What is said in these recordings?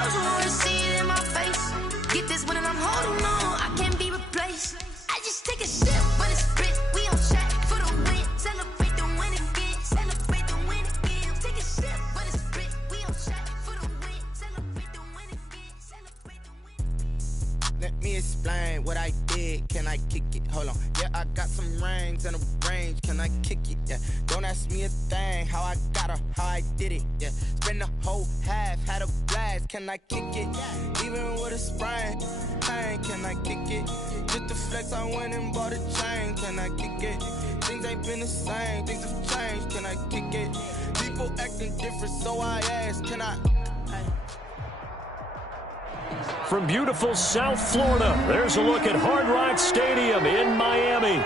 close, you wanna see it in my face. Get this one and I'm holding on, I can't be replaced. I just take a sip, but it's split. We on track for the win. Celebrate the win again. Celebrate the win again. Take a sip, but it's split. We on track for the win. Celebrate the win again. Celebrate the win. Let me explain what I did. Can I kick it? Hold on. Yeah, I got some rings and a range. Can I kick it? Yeah. Don't ask me a thing. How I got her, how I did it. Yeah. Spend the whole half, had a blast. Can I kick it? Even with a sprain. Can I kick it? Just the flex, I went and bought a chain. Can I kick it? Things ain't been the same. Things have changed. Can I kick it? People acting different, so I ask. Can I? From beautiful South Florida, there's a look at Hard Rock Stadium in Miami.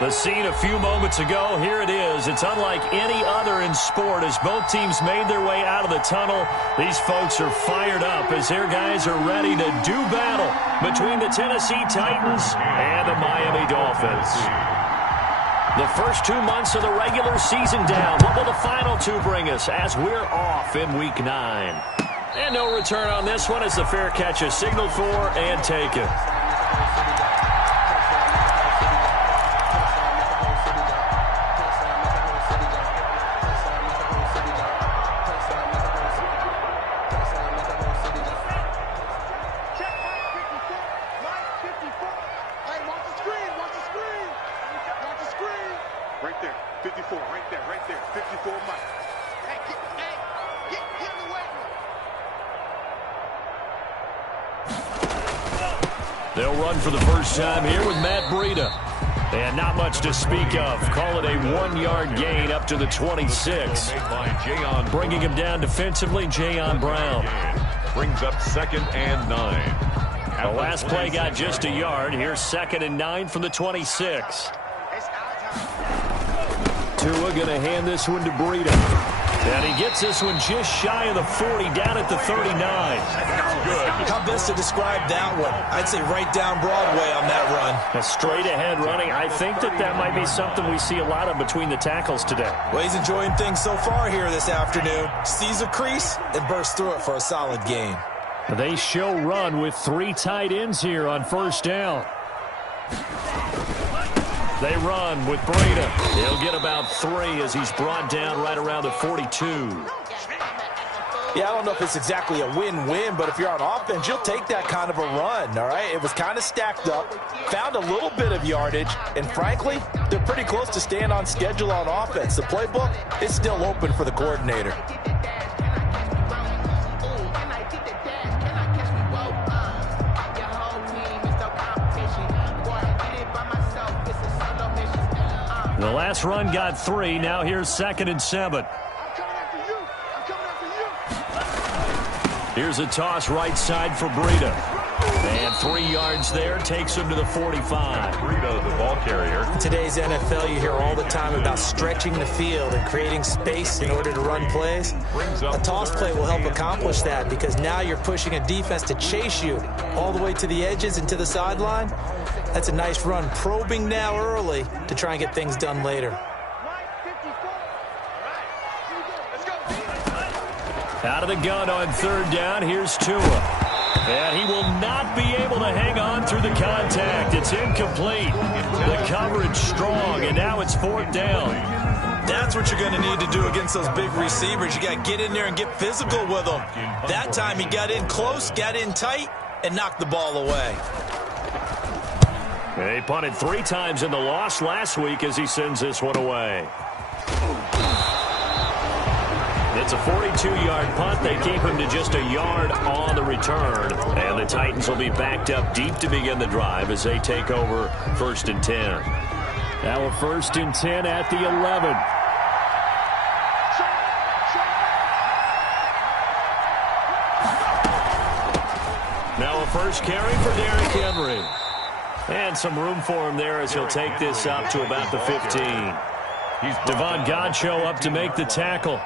The scene a few moments ago, here it is. It's unlike any other in sport as both teams made their way out of the tunnel. These folks are fired up as their guys are ready to do battle between the Tennessee Titans and the Miami Dolphins. The first 2 months of the regular season down. What will the final two bring us as we're off in Week 9? And no return on this one as the fair catch is signaled for and taken. Right there, 54, right there, 54 Mike. Hey, get him away. They'll run for the first time here with Matt Breida. And not much to speak of. Call it a 1-yard gain up to the 26. Bringing him down defensively, Jayon Brown. Brings up 2nd and 9. The last play got just a yard. Here's 2nd and 9 from the 26. Tua going to hand this one to Breida. And he gets this one just shy of the 40, down at the 39. How best to describe that one? I'd say right down Broadway on that run. A straight ahead running. I think that might be something we see a lot of between the tackles today. Well, he's enjoying things so far here this afternoon. Sees a crease and bursts through it for a solid gain. They show run with 3 tight ends here on first down. They run with Breida. He'll get about 3 as he's brought down right around the 42. Yeah, I don't know if it's exactly a win-win, but if you're on offense, you'll take that kind of a run, all right? It was kind of stacked up, found a little bit of yardage, and frankly, they're pretty close to staying on schedule on offense. The playbook is still open for the coordinator. The last run got 3. Now here's 2nd and 7. Here's a toss right side for Breida. And 3 yards there takes him to the 45. Breida, the ball carrier. In today's NFL, you hear all the time about stretching the field and creating space in order to run plays. A toss play will help accomplish that because now you're pushing a defense to chase you all the way to the edges and to the sideline. That's a nice run, probing now early to try and get things done later. Out of the gun on 3rd down, here's Tua. And he will not be able to hang on through the contact. It's incomplete. The coverage strong, and now it's 4th down. That's what you're going to need to do against those big receivers. You got to get in there and get physical with them. That time he got in close, got in tight, and knocked the ball away. They punted 3 times in the loss last week as he sends this one away. It's a 42-yard punt. They keep him to just a yard on the return. And the Titans will be backed up deep to begin the drive as they take over 1st and 10. Now a 1st and 10 at the 11. Now a first carry for Derrick Henry. And some room for him there as he'll take this up to about the 15. Devon Godchaux up to make the tackle.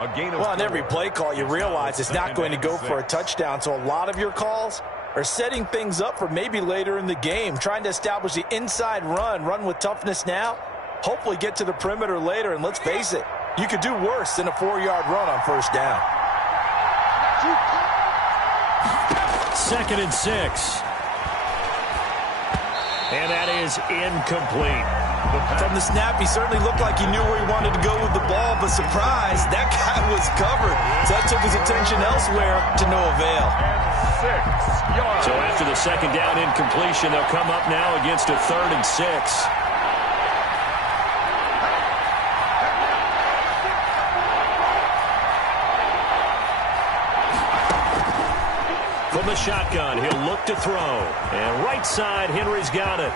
Well, on every play call, you realize it's not going to go for a touchdown. So a lot of your calls are setting things up for maybe later in the game, trying to establish the inside run with toughness now, hopefully get to the perimeter later. And let's face it, you could do worse than a 4-yard run on 1st down. 2nd and 6. And that is incomplete. From the snap, he certainly looked like he knew where he wanted to go with the ball, but surprise, that guy was covered. So that took his attention elsewhere to no avail. 6 yards. So after the 2nd down incompletion, they'll come up now against a 3rd and 6. From the shotgun, he'll look to throw. And right side, Henry's got it.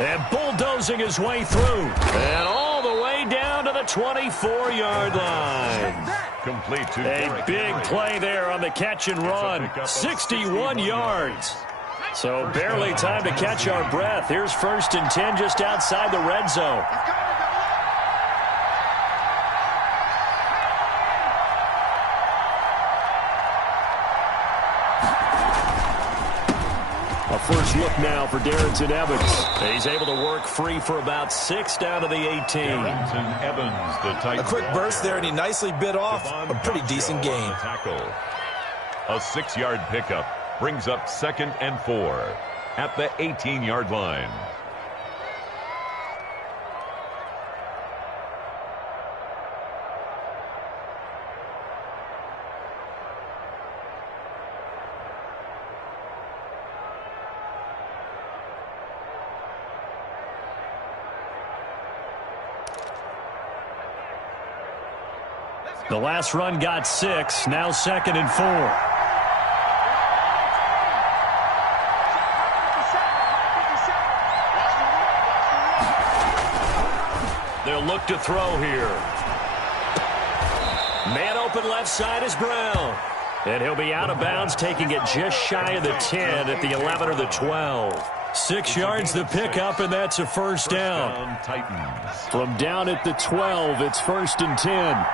And bulldozing his way through. And all the way down to the 24-yard line. Complete to A big play there on the catch and run. 61 yards. So barely time to catch our breath. Here's 1st and 10 just outside the red zone. A first look now for Darrynton Evans. He's able to work free for about 6 down to the 18. Darrynton Evans, the tight A quick burst there, and he nicely bit off a pretty decent gain. A 6-yard pickup brings up 2nd and 4 at the 18-yard line. The last run got 6. Now 2nd and 4. They'll look to throw here. Man open left side is Brown. And he'll be out of bounds, taking it just shy of the 10 at the 11 or the 12. 6 yards the pickup, and that's a first down. Titans. From down at the 12, it's 1st and 10.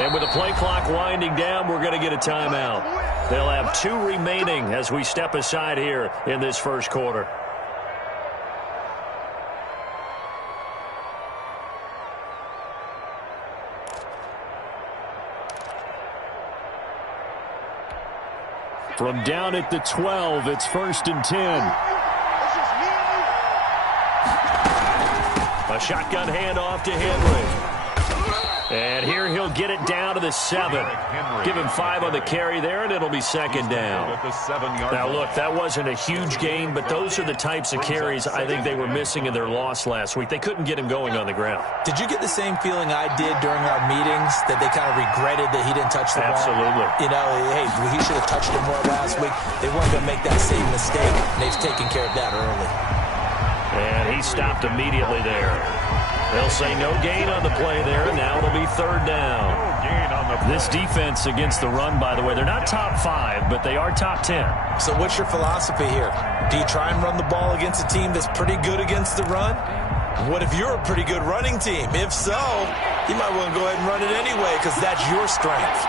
And with the play clock winding down, we're going to get a timeout. They'll have 2 remaining as we step aside here in this first quarter. From down at the 12, it's 1st and 10. A shotgun handoff to Henry. And here he'll get it down to the 7. Give him 5 on the carry there, and it'll be 2nd down. Now, look, that wasn't a huge gain, but those are the types of carries I think they were missing in their loss last week. They couldn't get him going on the ground. Did you get the same feeling I did during our meetings, that they kind of regretted that he didn't touch the ball? Absolutely. You know, hey, he should have touched it more last week. They weren't going to make that same mistake, and they've taken care of that early. And he stopped immediately there. They'll say no gain on the play there, and now it'll be 3rd down. This defense against the run, by the way, they're not top 5, but they are top 10. So what's your philosophy here? Do you try and run the ball against a team that's pretty good against the run? What if you're a pretty good running team? If so, you might want to go ahead and run it anyway, because that's your strength.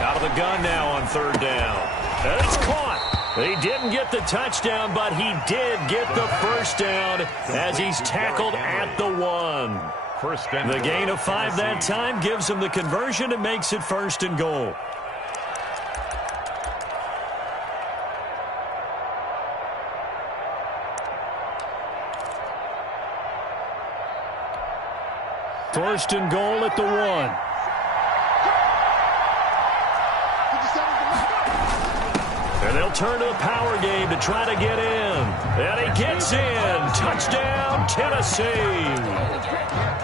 Out of the gun now on 3rd down. And it's caught. He didn't get the touchdown, but he did get the first down as he's tackled at the 1. The gain of 5 that time gives him the conversion and makes it 1st and goal. First and goal at the 1. And they'll turn to the power game to try to get in. And he gets in. Touchdown, Tennessee.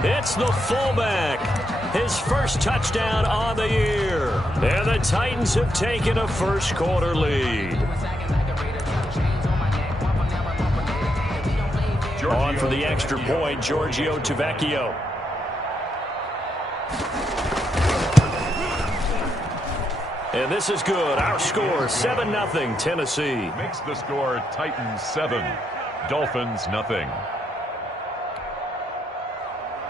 It's the fullback. His first touchdown on the year. And the Titans have taken a first quarter lead. On for the extra point, Giorgio Tavecchio. And this is good. Our score, 7-0, Tennessee. Makes the score Titans 7, Dolphins, 0.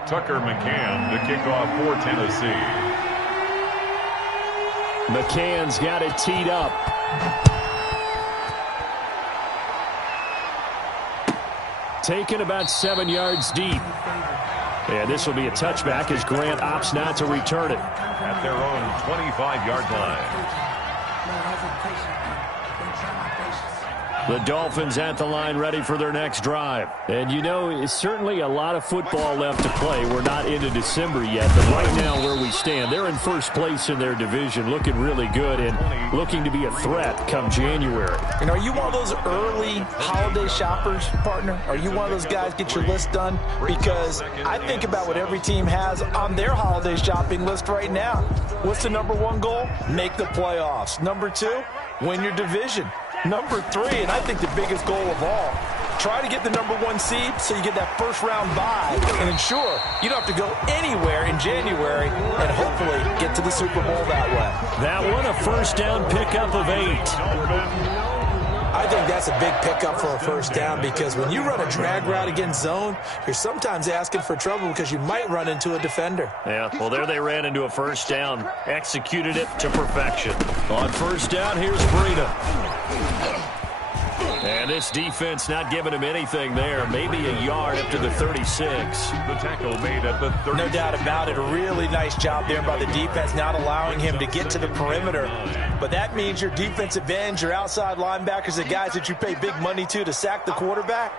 Tucker McCann to kick off for Tennessee. McCann's got it teed up. Taken about 7 yards deep. And this will be a touchback as Grant opts not to return it. At their own 25-yard line. The Dolphins at the line ready for their next drive. And you know, it's certainly a lot of football left to play. We're not into December yet, but right now where we stand, they're in first place in their division, looking really good and looking to be a threat come January. And are you one of those early holiday shoppers, partner? Are you one of those guys get your list done? Because I think about what every team has on their holiday shopping list right now. What's the number one goal? Make the playoffs. Number 2, win your division. Number 3, and I think the biggest goal of all, try to get the number 1 seed so you get that first round bye and ensure you don't have to go anywhere in January and hopefully get to the Super Bowl that way. That one, a first down pickup of 8. I think that's a big pickup for a first down because when you run a drag route against zone, you're sometimes asking for trouble because you might run into a defender. Yeah, well, there they ran into a first down. Executed it to perfection. On first down, here's Breida. And this defense not giving him anything there. Maybe a yard up to the 36. The tackle made at the 36. No doubt about it. A really nice job there by the defense, not allowing him to get to the perimeter. But that means your defensive ends, your outside linebackers, the guys that you pay big money to sack the quarterback,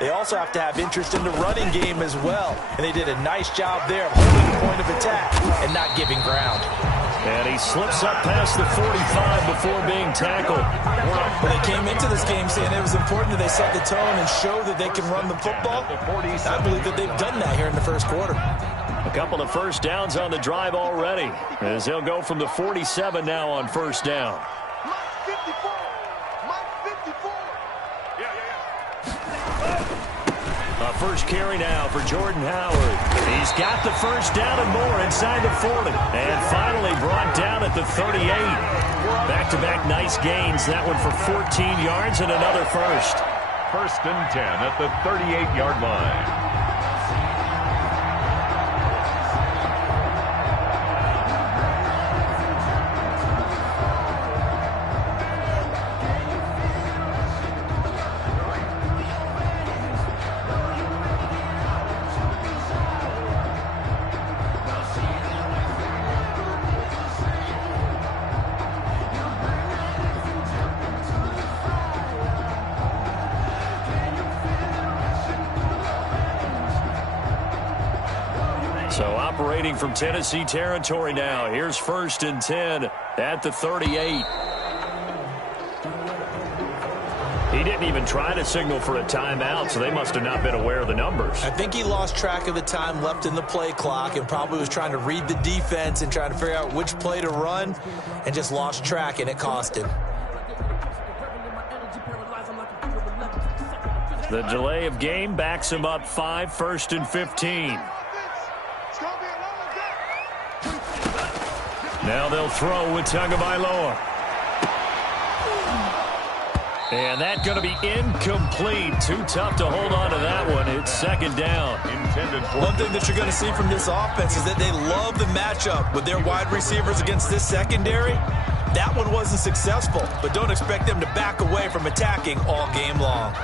they also have to have interest in the running game as well. And they did a nice job there of holding the point of attack and not giving ground. And he slips up past the 45 before being tackled. But they came into this game saying it was important that they set the tone and show that they can run the football. I believe that they've done that here in the first quarter. A couple of first downs on the drive already, as they'll go from the 47 now on first down. First carry now for Jordan Howard. He's got the first down and more inside the 40. And finally brought down at the 38. Back-to-back nice gains. That one for 14 yards and another first. 1st and 10 at the 38-yard line. So operating from Tennessee territory now. Here's 1st and 10 at the 38. He didn't even try to signal for a timeout, so they must have not been aware of the numbers. I think he lost track of the time left in the play clock and probably was trying to read the defense and trying to figure out which play to run and just lost track, and it cost him. The delay of game backs him up 5, 1st and 15. Now they'll throw with Tagovailoa. And that's going to be incomplete. Too tough to hold on to that one. It's 2nd down. One thing that you're going to see from this offense is that they love the matchup with their wide receivers against this secondary. That one wasn't successful, but don't expect them to back away from attacking all game long.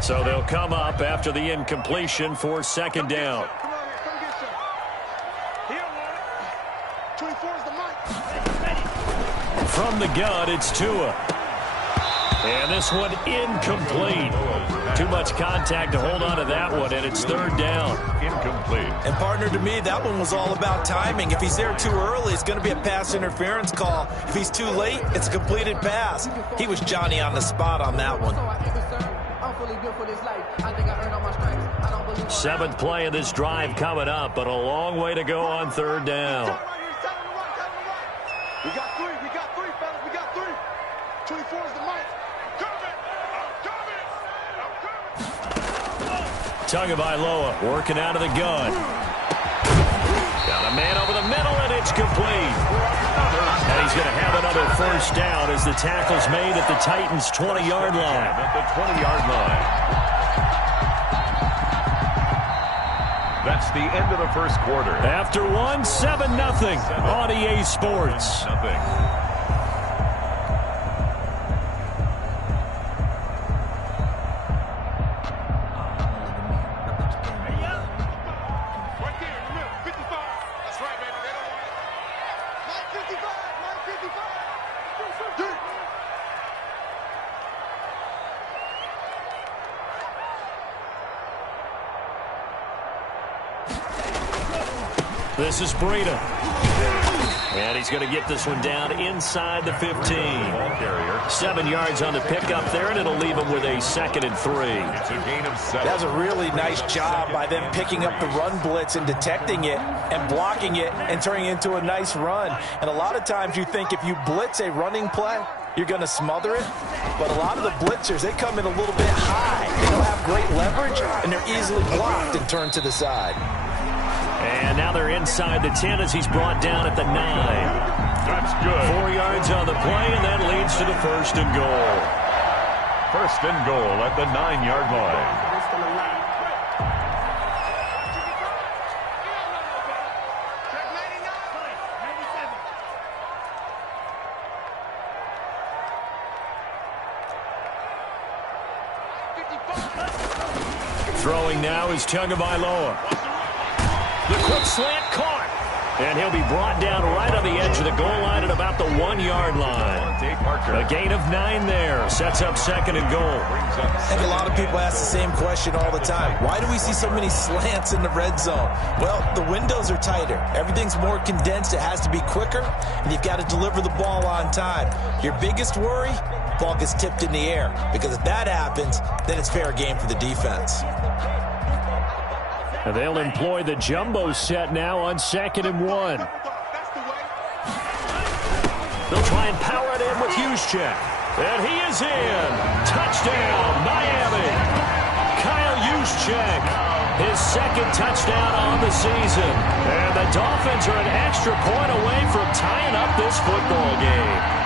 So they'll come up after the incompletion for 2nd down. From the gun, it's Tua. And this one incomplete. Too much contact to hold on to that one, and it's 3rd down. Incomplete. And partner, to me, that one was all about timing. If he's there too early, it's going to be a pass interference call. If he's too late, it's a completed pass. He was Johnny on the spot on that one. 7th play of this drive coming up, but a long way to go on 3rd down. We got 3, fellas. We got 3. 24 is the mic. Tagovailoa working out of the gun. Got a man over the middle, and it's complete. going to have another first down as the tackle's made at the Titans' 20-yard line. At the 20-yard line. That's the end of the first quarter. After 7-0 on EA Sports. This is Breida. And he's going to get this one down inside the 15. 7 yards on the pickup there, and it'll leave him with a 2nd and 3. It's a gain of 7. That's a really nice job by them picking up the run blitz and detecting it and blocking it and turning it into a nice run. And a lot of times you think if you blitz a running play, you're going to smother it. But a lot of the blitzers, they come in a little bit high. They don't have great leverage, and they're easily blocked and turned to the side. And now they're inside the 10 as he's brought down at the 9. That's good. 4 yards on the play, and that leads to the 1st and goal. 1st and goal at the 9-yard line. Throwing now is Tagovailoa. The quick slant caught. And he'll be brought down right on the edge of the goal line at about the 1-yard line. A gain of 9 there. Sets up 2nd and goal. I think a lot of people ask the same question all the time. Why do we see so many slants in the red zone? Well, the windows are tighter. Everything's more condensed. It has to be quicker, and you've got to deliver the ball on time. Your biggest worry, ball gets tipped in the air. Because if that happens, then it's fair game for the defense. And they'll employ the jumbo set now on 2nd and 1. They'll try and power it in with Juszczyk. And he is in. Touchdown, Miami. Kyle Juszczyk, his 2nd touchdown on the season. And the Dolphins are an extra point away from tying up this football game.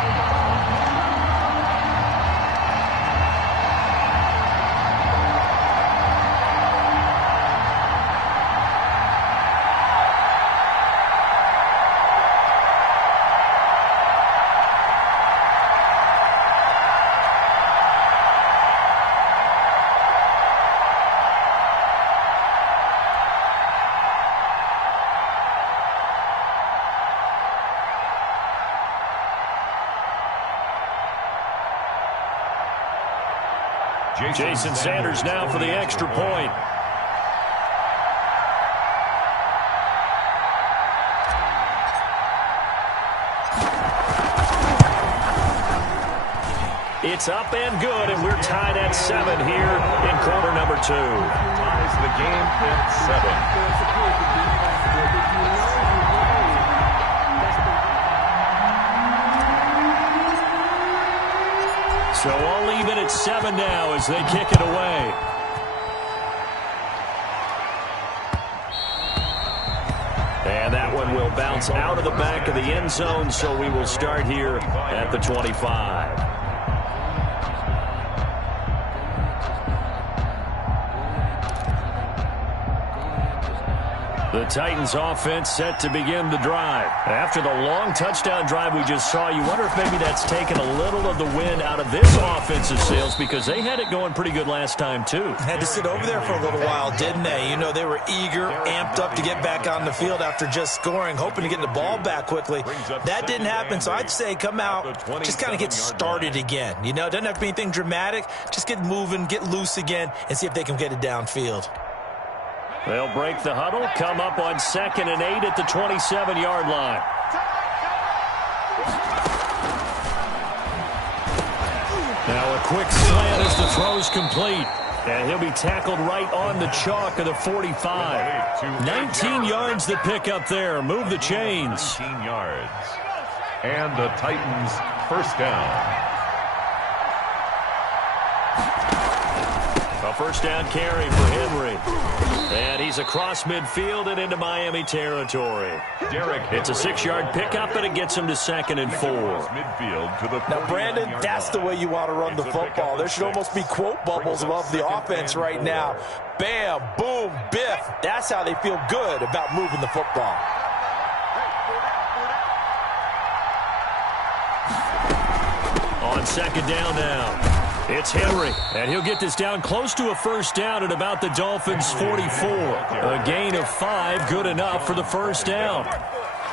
Jason Sanders now for the extra point. It's up and good, and we're tied at 7 here in quarter number 2. Ties the game at 7. So all even at 7 now as they kick it away. And that one will bounce out of the back of the end zone, so we will start here at the 25. The Titans offense set to begin the drive. After the long touchdown drive we just saw, you wonder if maybe that's taken a little of the wind out of this offensive sails, because they had it going pretty good last time too. Had to sit over there for a little while, didn't they? You know, they were eager, amped up to get back on the field after just scoring, hoping to get the ball back quickly. That didn't happen, so I'd say come out, just kind of get started again. You know, it doesn't have to be anything dramatic. Just get moving, get loose again, and see if they can get it downfield. They'll break the huddle, come up on 2nd and 8 at the 27-yard line. Now a quick slant as the throw's complete. And he'll be tackled right on the chalk of the 45. 19 yards to pick up there. Move the chains. 19 yards. And the Titans first down. A first down carry for Henry. And he's across midfield and into Miami territory. It's a 6-yard pickup, and it gets him to 2nd and 4. Now, Brandon, that's the way you want to run the football. There should almost be quote bubbles above the offense right now. Bam, boom, biff. That's how they feel good about moving the football. On 2nd down now. It's Henry, and he'll get this down close to a 1st down at about the Dolphins' 44. A gain of 5, good enough for the 1st down.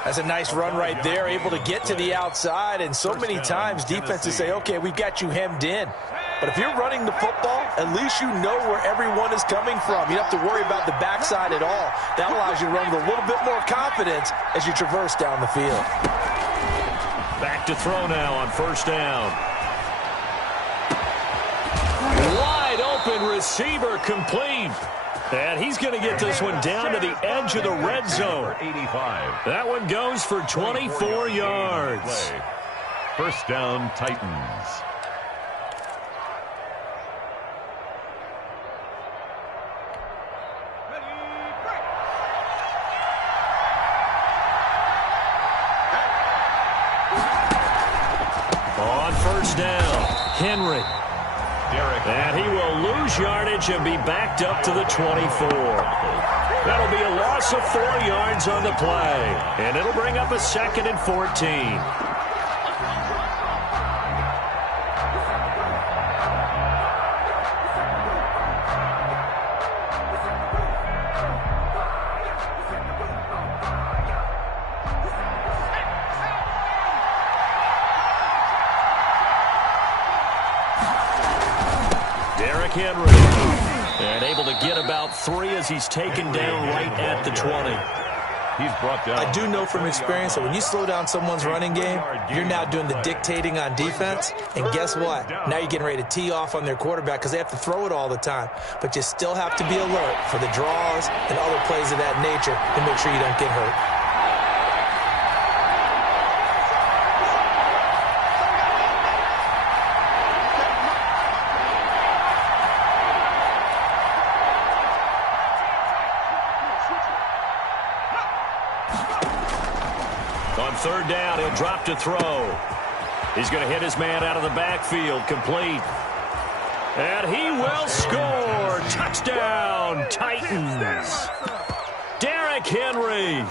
That's a nice run right there, able to get to the outside, and so many times defenses say, okay, we've got you hemmed in. But if you're running the football, at least you know where everyone is coming from. You don't have to worry about the backside at all. That allows you to run with a little bit more confidence as you traverse down the field. Back to throw now on 1st down. Wide open receiver, complete. And he's going to get this one down to the edge of the red zone. 85. That one goes for 24 yards. 1st down, Titans. On 1st down, Henry. And he will lose yardage and be backed up to the 24. That'll be a loss of 4 yards on the play. And it'll bring up a 2nd and 14. Henry, and able to get about 3 as he's taken down right at the 20. He's brought down. I do know from experience that when you slow down someone's running game, you're now doing the dictating on defense. And guess what? Now you're getting ready to tee off on their quarterback because they have to throw it all the time. But you still have to be alert for the draws and other plays of that nature to make sure you don't get hurt. On 3rd down, he'll drop to throw. He's going to hit his man out of the backfield, complete. And he will score. Touchdown, Titans. Derrick Henry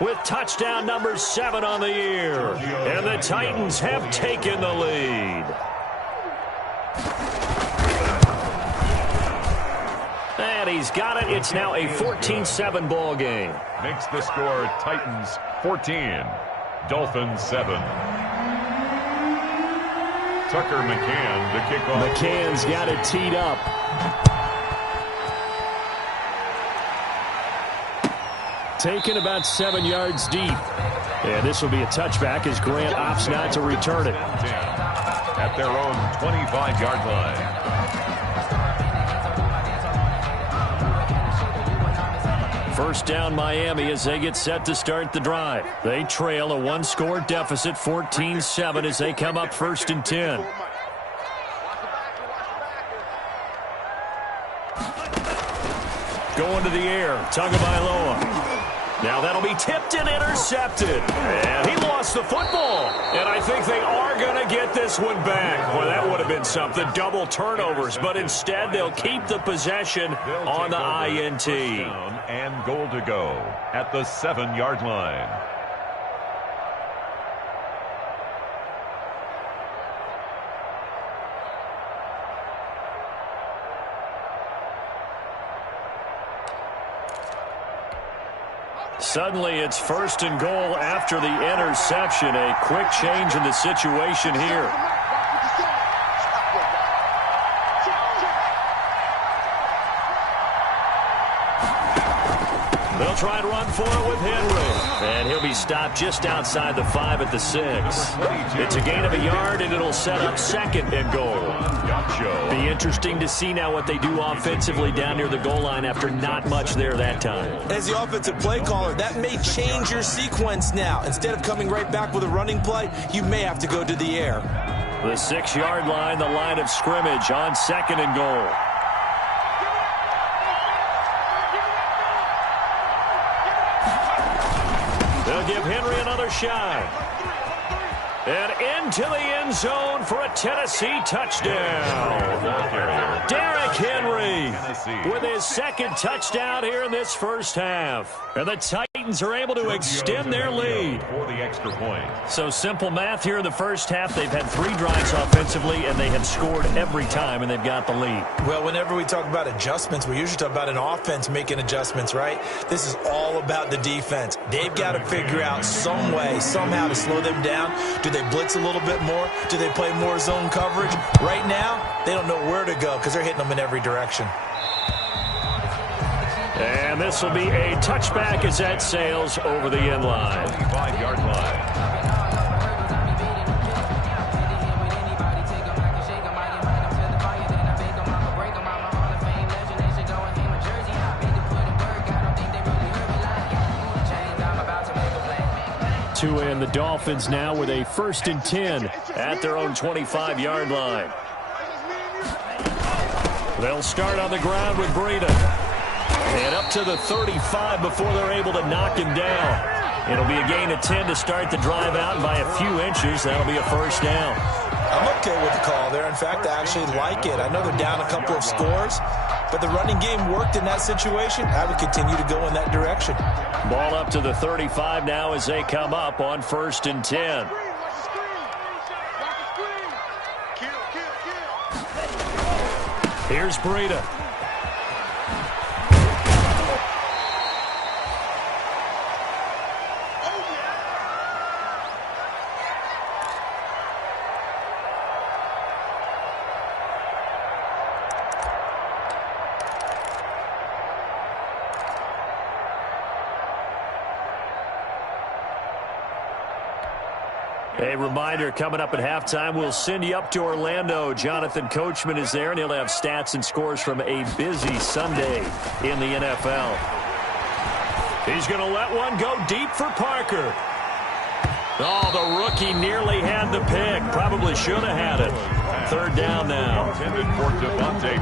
with touchdown number 7 on the year. And the Titans have taken the lead. And he's got it. It's now a 14-7 ball game. Makes the score Titans 14. Dolphins 7. Tucker McCann, the kickoff. McCann's got it teed up. Taken about 7 yards deep. And this will be a touchback as Grant opts not to return it. At their own 25-yard line. First down Miami as they get set to start the drive. They trail a 1-score deficit, 14-7 as they come up 1st and 10. Going to the air, Tagovailoa. Now that'll be tipped and intercepted. And he lost the football. And I think they are going to get this one back. Well, that would have been something. Double turnovers. But instead, they'll keep the possession on the INT. And goal to go at the 7-yard line. Suddenly, it's 1st and goal after the interception. A quick change in the situation here. They'll try and run for it with Henry. And he'll be stopped just outside the 5 at the 6. It's a gain of a yard, and it'll set up 2nd and goal. Be interesting to see now what they do offensively down near the goal line after not much there that time. As the offensive play caller, that may change your sequence now. Instead of coming right back with a running play, you may have to go to the air. The 6-yard line, the line of scrimmage on 2nd and goal. shy. And into the end zone for a Tennessee touchdown. Derrick Henry with his second touchdown here in this first half. And the Titans are able to extend their lead. For the extra point. So simple math here in the first half. They've had 3 drives offensively, and they have scored every time, and they've got the lead. Well, whenever we talk about adjustments, we usually talk about an offense making adjustments, right? This is all about the defense. They've got to figure out some way, somehow to slow them down. Do they blitz a little bit more? Do they play more zone coverage? Right now, they don't know where to go because they're hitting them in every direction. And this will be a touchback as that sails over the end line. 25-yard line. And the Dolphins now with a 1st and 10 at their own 25-yard line. They'll start on the ground with Breida. And up to the 35 before they're able to knock him down. It'll be a gain of 10 to start the drive out, and by a few inches, that'll be a first down. I'm okay with the call there. In fact, I actually like it. I know they're down a couple of scores, but the running game worked in that situation. I would continue to go in that direction. Ball up to the 35 now as they come up on 1st and 10. Here's Breida. A reminder, coming up at halftime, we'll send you up to Orlando. Jonathan Coachman is there, and he'll have stats and scores from a busy Sunday in the NFL. He's going to let one go deep for Parker. Oh, the rookie nearly had the pick. Probably should have had it. 3rd down now.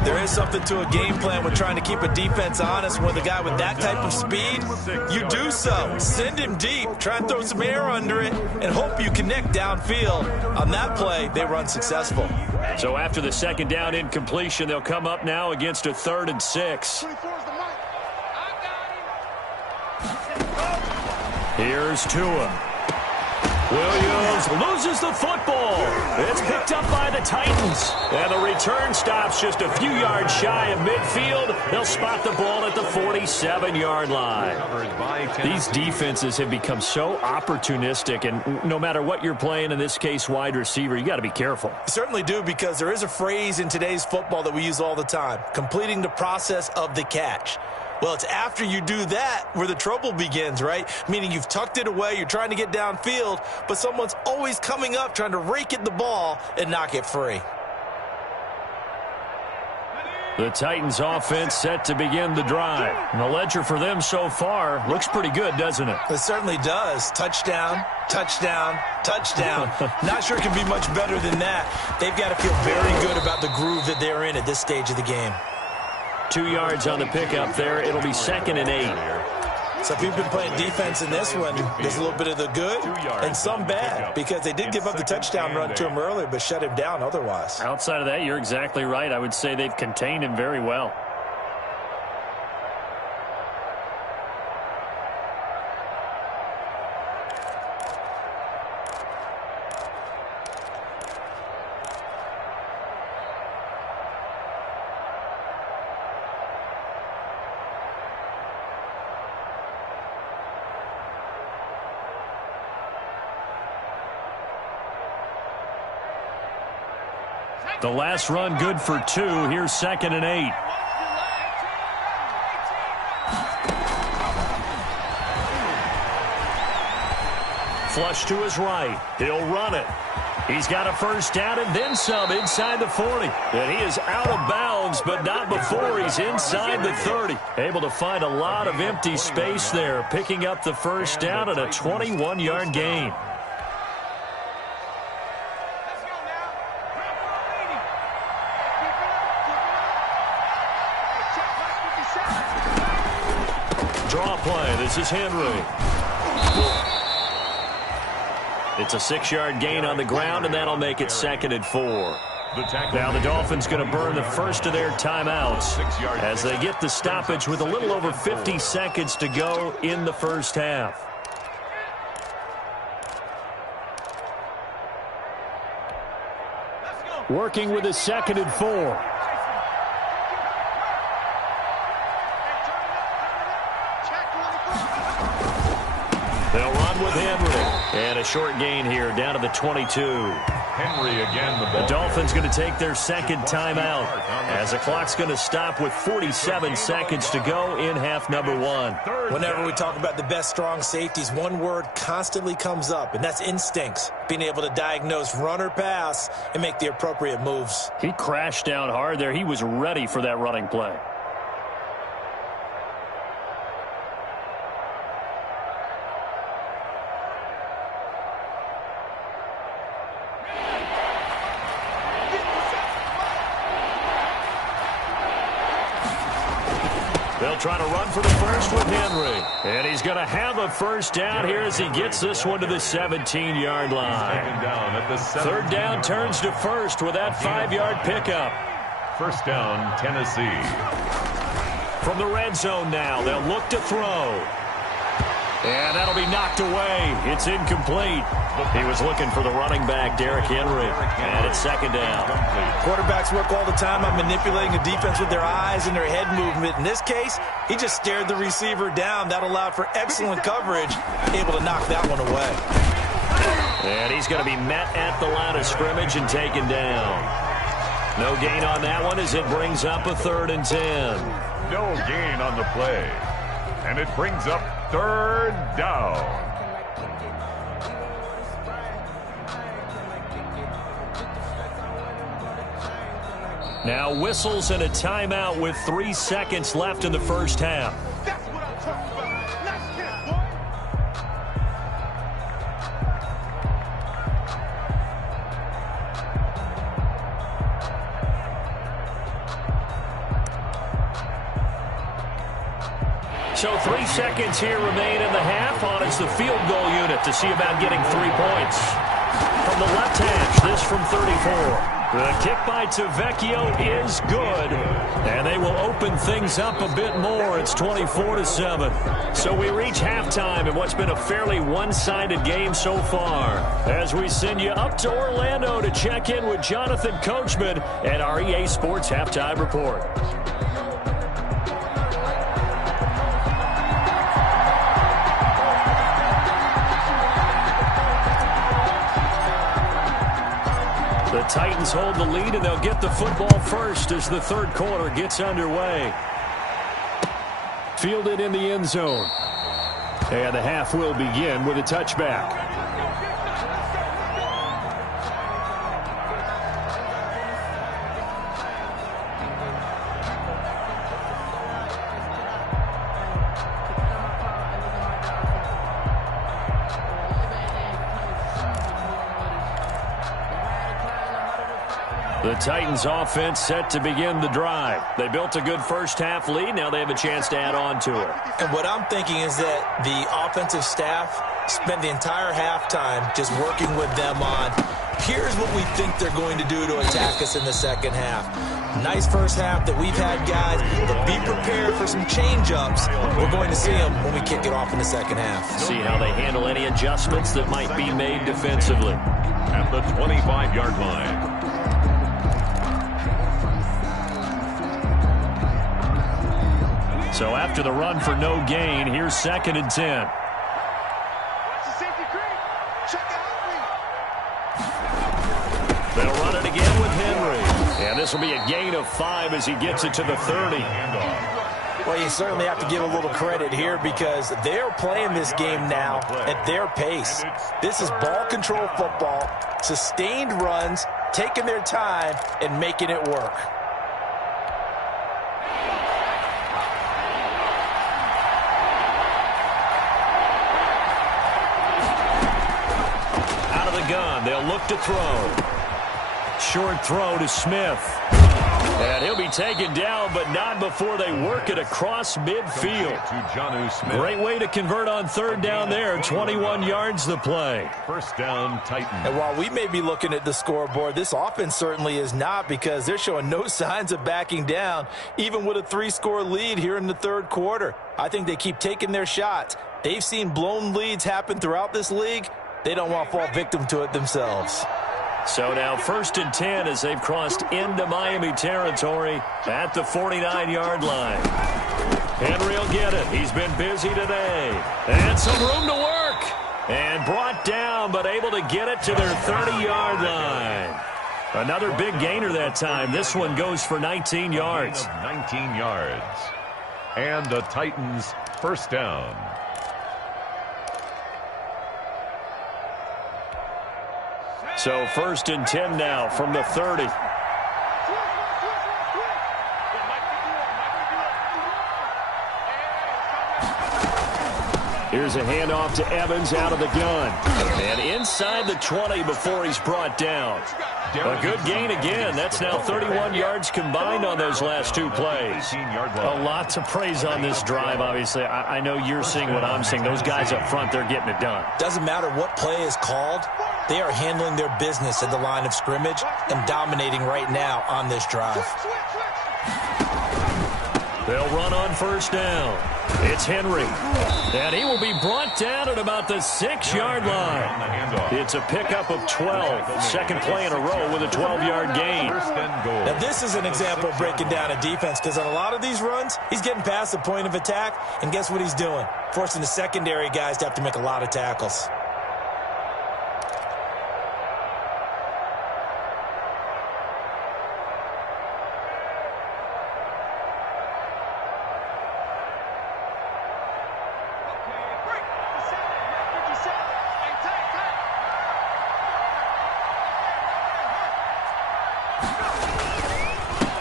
There is something to a game plan with trying to keep a defense honest. With a guy with that type of speed, you do so. Send him deep. Try and throw some air under it and hope you connect downfield. On that play, they run successful. So after the 2nd down incompletion, they'll come up now against a 3rd and 6. Here's Tua. Williams loses the football. It's picked up by the Titans. And the return stops just a few yards shy of midfield. They'll spot the ball at the 47-yard line. These defenses have become so opportunistic, and no matter what you're playing, in this case wide receiver, you got to be careful. You certainly do, because there is a phrase in today's football that we use all the time: completing the process of the catch. Well, it's after you do that where the trouble begins, right? Meaning you've tucked it away, you're trying to get downfield, but someone's always coming up trying to rake at the ball and knock it free. The Titans offense set to begin the drive. And the ledger for them so far looks pretty good, doesn't it? It certainly does. Touchdown, touchdown, touchdown. Not sure it can be much better than that. They've got to feel very good about the groove that they're in at this stage of the game. 2 yards on the pickup there. It'll be 2nd and 8. So if you've been playing defense in this one, there's a little bit of the good and some bad, because they did give up the touchdown run to him earlier, but shut him down otherwise. Outside of that, you're exactly right. I would say they've contained him very well. The last run good for 2. Here's 2nd and 8. Flush to his right. He'll run it. He's got a first down and then some inside the 40. And he is out of bounds, but not before he's inside the 30. Able to find a lot of empty space there, picking up the first down and a 21-yard gain. Draw play. This is Henry. It's a 6-yard gain on the ground, and that'll make it 2nd and 4. Now the Dolphins going to burn the first of their timeouts as they get the stoppage with a little over 50 seconds to go in the first half. Working with a 2nd and 4. They'll run with Henry. And a short gain here down to the 22. Henry again. The Dolphins going to take their 2nd timeout as the clock's going to stop with 47 seconds to go in half number 1. Whenever we talk about the best strong safeties, one word constantly comes up, and that's instincts. Being able to diagnose run or pass and make the appropriate moves. He crashed down hard there. He was ready for that running play. They'll try to run for the first with Henry. And he's going to have a first down here as he gets this one to the 17-yard line. Third down turns to first with that 5-yard pickup. First down, Tennessee. From the red zone now, they'll look to throw. And that'll be knocked away. It's incomplete. He was looking for the running back, Derrick Henry. And it's 2nd down. Quarterbacks work all the time on manipulating a defense with their eyes and their head movement. In this case, he just stared the receiver down. That allowed for excellent coverage, able to knock that one away. And he's going to be met at the line of scrimmage and taken down. No gain on that one as it brings up a 3rd and 10. No gain on the play. And it brings up 3rd down. Now whistles and a timeout with 3 seconds left in the first half. That's what I'm talking about. Nice catch, boy. So 3 seconds here remain in the half on as the field goal unit to see about getting 3 points. From the left hash, this from 34. The kick by Tavecchio is good, and they will open things up a bit more. It's 24-7. So we reach halftime in what's been a fairly one-sided game so far. As we send you up to Orlando to check in with Jonathan Coachman at our EA Sports Halftime Report. The Titans hold the lead, and they'll get the football first as the 3rd quarter gets underway. Fielded in the end zone. And the half will begin with a touchback. The Titans offense set to begin the drive. They built a good first half lead. Now they have a chance to add on to it. And what I'm thinking is that the offensive staff spent the entire halftime just working with them on, here's what we think they're going to do to attack us in the second half. Nice first half that we've had, guys, but be prepared for some change-ups. We're going to see them when we kick it off in the second half. See how they handle any adjustments that might be made defensively. At the 25-yard line. So after the run for no gain, here's 2nd and 10. Watch the safety green. Check out. They'll run it again with Henry. And this will be a gain of 5 as he gets it to the 30. Well, you certainly have to give a little credit here because they're playing this game now at their pace. This is ball control football, sustained runs, taking their time, and making it work. Gun. They'll look to throw. Short throw to Smith. And he'll be taken down, but not before they work it across midfield. Great way to convert on third down there. 21 yards to play. First down, Titans. And while we may be looking at the scoreboard, this offense certainly is not, because they're showing no signs of backing down, even with a 3-score lead here in the third quarter. I think they keep taking their shots. They've seen blown leads happen throughout this league. They don't want to fall victim to it themselves. So now 1st and 10 as they've crossed into Miami territory at the 49-yard line. Henry will get it. He's been busy today. And some room to work. And brought down, but able to get it to their 30-yard line. Another big gainer that time. This one goes for 19 yards. 19 yards. And the Titans first down. So 1st and 10 now from the 30. Here's a handoff to Evans out of the gun. And inside the 20 before he's brought down. A good gain again. That's now 31 yards combined on those last 2 plays. A lot to praise on this drive, obviously. I know you're seeing what I'm seeing. Those guys up front, they're getting it done. Doesn't matter what play is called. They are handling their business at the line of scrimmage and dominating right now on this drive. They'll run on first down. It's Henry. And he will be brought down at about the 6-yard line. It's a pickup of 12. Second play in a row with a 12-yard gain. Now this is an example of breaking down a defense, because on a lot of these runs, he's getting past the point of attack, and guess what he's doing? Forcing the secondary guys to have to make a lot of tackles.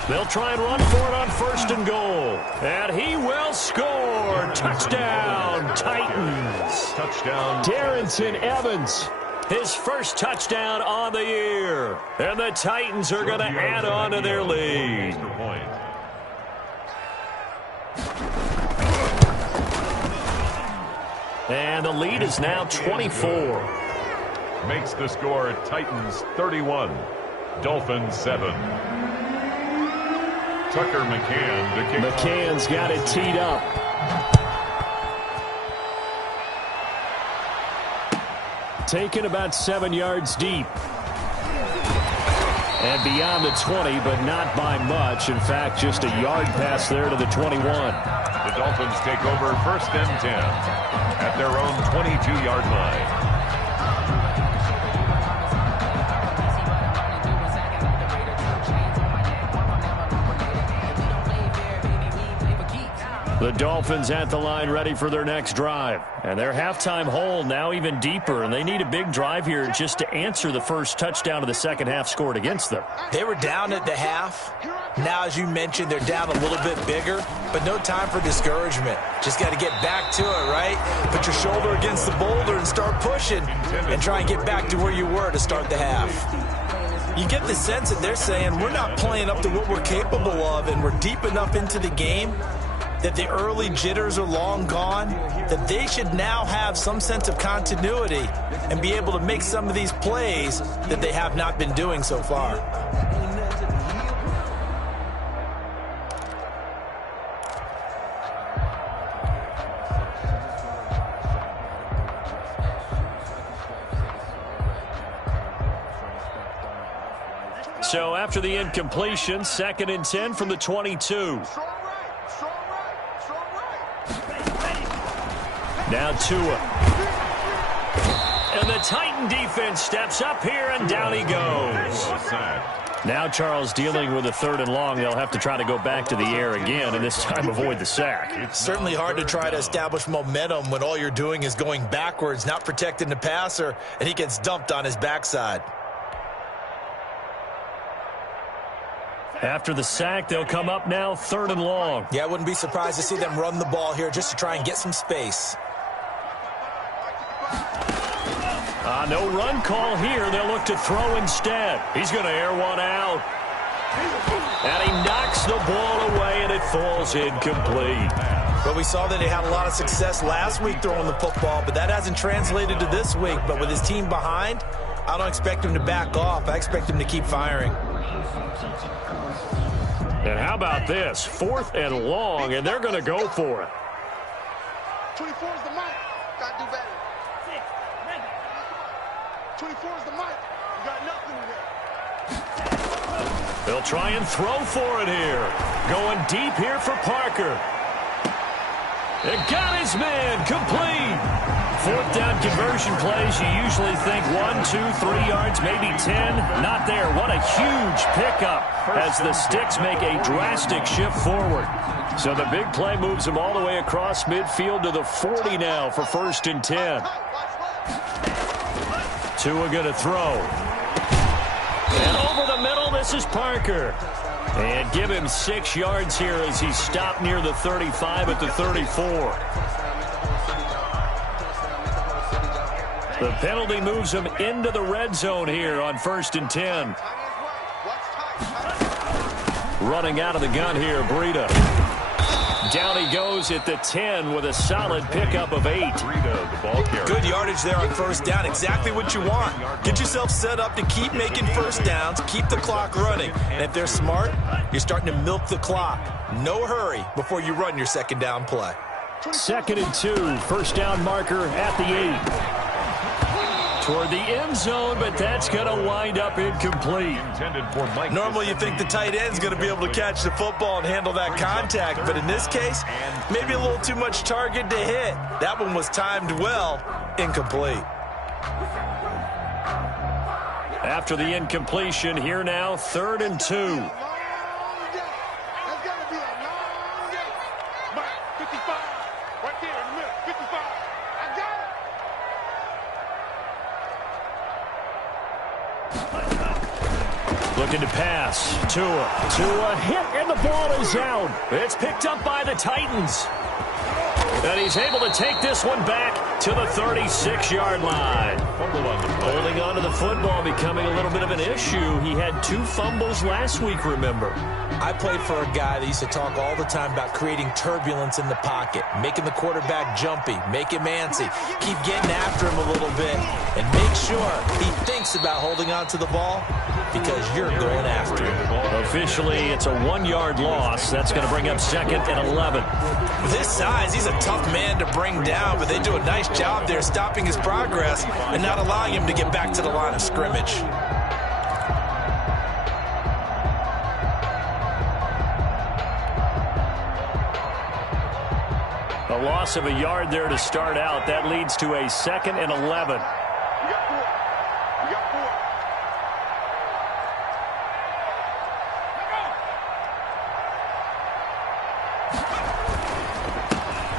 They'll try and run for it on 1st and goal. And he will score. Touchdown, Titans. Touchdown. Darrynton Evans, his first touchdown on the year. And the Titans are going to add on to their lead. And the lead is now 24. Makes the score Titans 31, Dolphins 7. Tucker McCann to kick. McCann's got it teed up. Taken about 7 yards deep. And beyond the 20, but not by much. In fact, just a yard pass there to the 21. The Dolphins take over 1st and 10 at their own 22-yard line. The Dolphins at the line ready for their next drive. And their halftime hole now even deeper, and they need a big drive here just to answer the first touchdown of the second half scored against them. They were down at the half. Now, as you mentioned, they're down a little bit bigger, but no time for discouragement. Just got to get back to it, right? Put your shoulder against the boulder and start pushing and try and get back to where you were to start the half. You get the sense that they're saying we're not playing up to what we're capable of, and we're deep enough into the game that the early jitters are long gone, that they should now have some sense of continuity and be able to make some of these plays that they have not been doing so far. So after the incompletion, 2nd and 10 from the 22. Now Tua. And the Titan defense steps up here, and down he goes. Now Charles dealing with a 3rd and long. They'll have to try to go back to the air again, and this time avoid the sack. It's certainly hard to try to establish momentum when all you're doing is going backwards, not protecting the passer, and he gets dumped on his backside. After the sack, they'll come up now 3rd and long. Yeah, I wouldn't be surprised to see them run the ball here just to try and get some space. No run call here. They'll look to throw instead. He's going to air one out. And he knocks the ball away, and it falls incomplete. Well, we saw that he had a lot of success last week throwing the football, but that hasn't translated to this week. But with his team behind, I don't expect him to back off. I expect him to keep firing. And how about this? 4th and long, and they're going to go for it. 24 is the mic. Got to do better. 24 is the mic. You got nothing in there. They'll try and throw for it here. Going deep here for Parker. It got his man complete. 4th down conversion plays, you usually think 1, 2, 3 yards, maybe 10. Not there. What a huge pickup as the Sticks make a drastic shift forward. So the big play moves them all the way across midfield to the 40 now for 1st and 10. Tua going to throw. And over the middle, this is Parker. And give him 6 yards here as he stopped near the 35 at the 34. The penalty moves him into the red zone here on 1st and 10. Running out of the gun here, Breida. Down he goes at the 10 with a solid pickup of 8. Good yardage there on 1st down. Exactly what you want. Get yourself set up to keep making 1st downs, keep the clock running. And if they're smart, you're starting to milk the clock. No hurry before you run your 2nd down play. 2nd and 2. 1st down marker at the 8. Toward the end zone, but that's going to wind up incomplete. Normally you think the tight end's going to be able to catch the football and handle that contact, but in this case, maybe a little too much target to hit. That one was timed well, incomplete. After the incompletion, here now, 3rd and 2. Looking to pass. Tua hit, and the ball is out. It's picked up by the Titans. And he's able to take this one back to the 36-yard line. Holding on to the football becoming a little bit of an issue. He had 2 fumbles last week, remember. I played for a guy that used to talk all the time about creating turbulence in the pocket, making the quarterback jumpy, make him antsy, keep getting after him a little bit, and make sure he thinks about holding on to the ball because you're going after him. Officially, it's a 1-yard loss. That's going to bring up 2nd and 11. With his size, he's a tough man to bring down, but they do a nice job there stopping his progress and not allowing him to get back to the line of scrimmage. A loss of a yard there to start out. That leads to a 2nd and 11.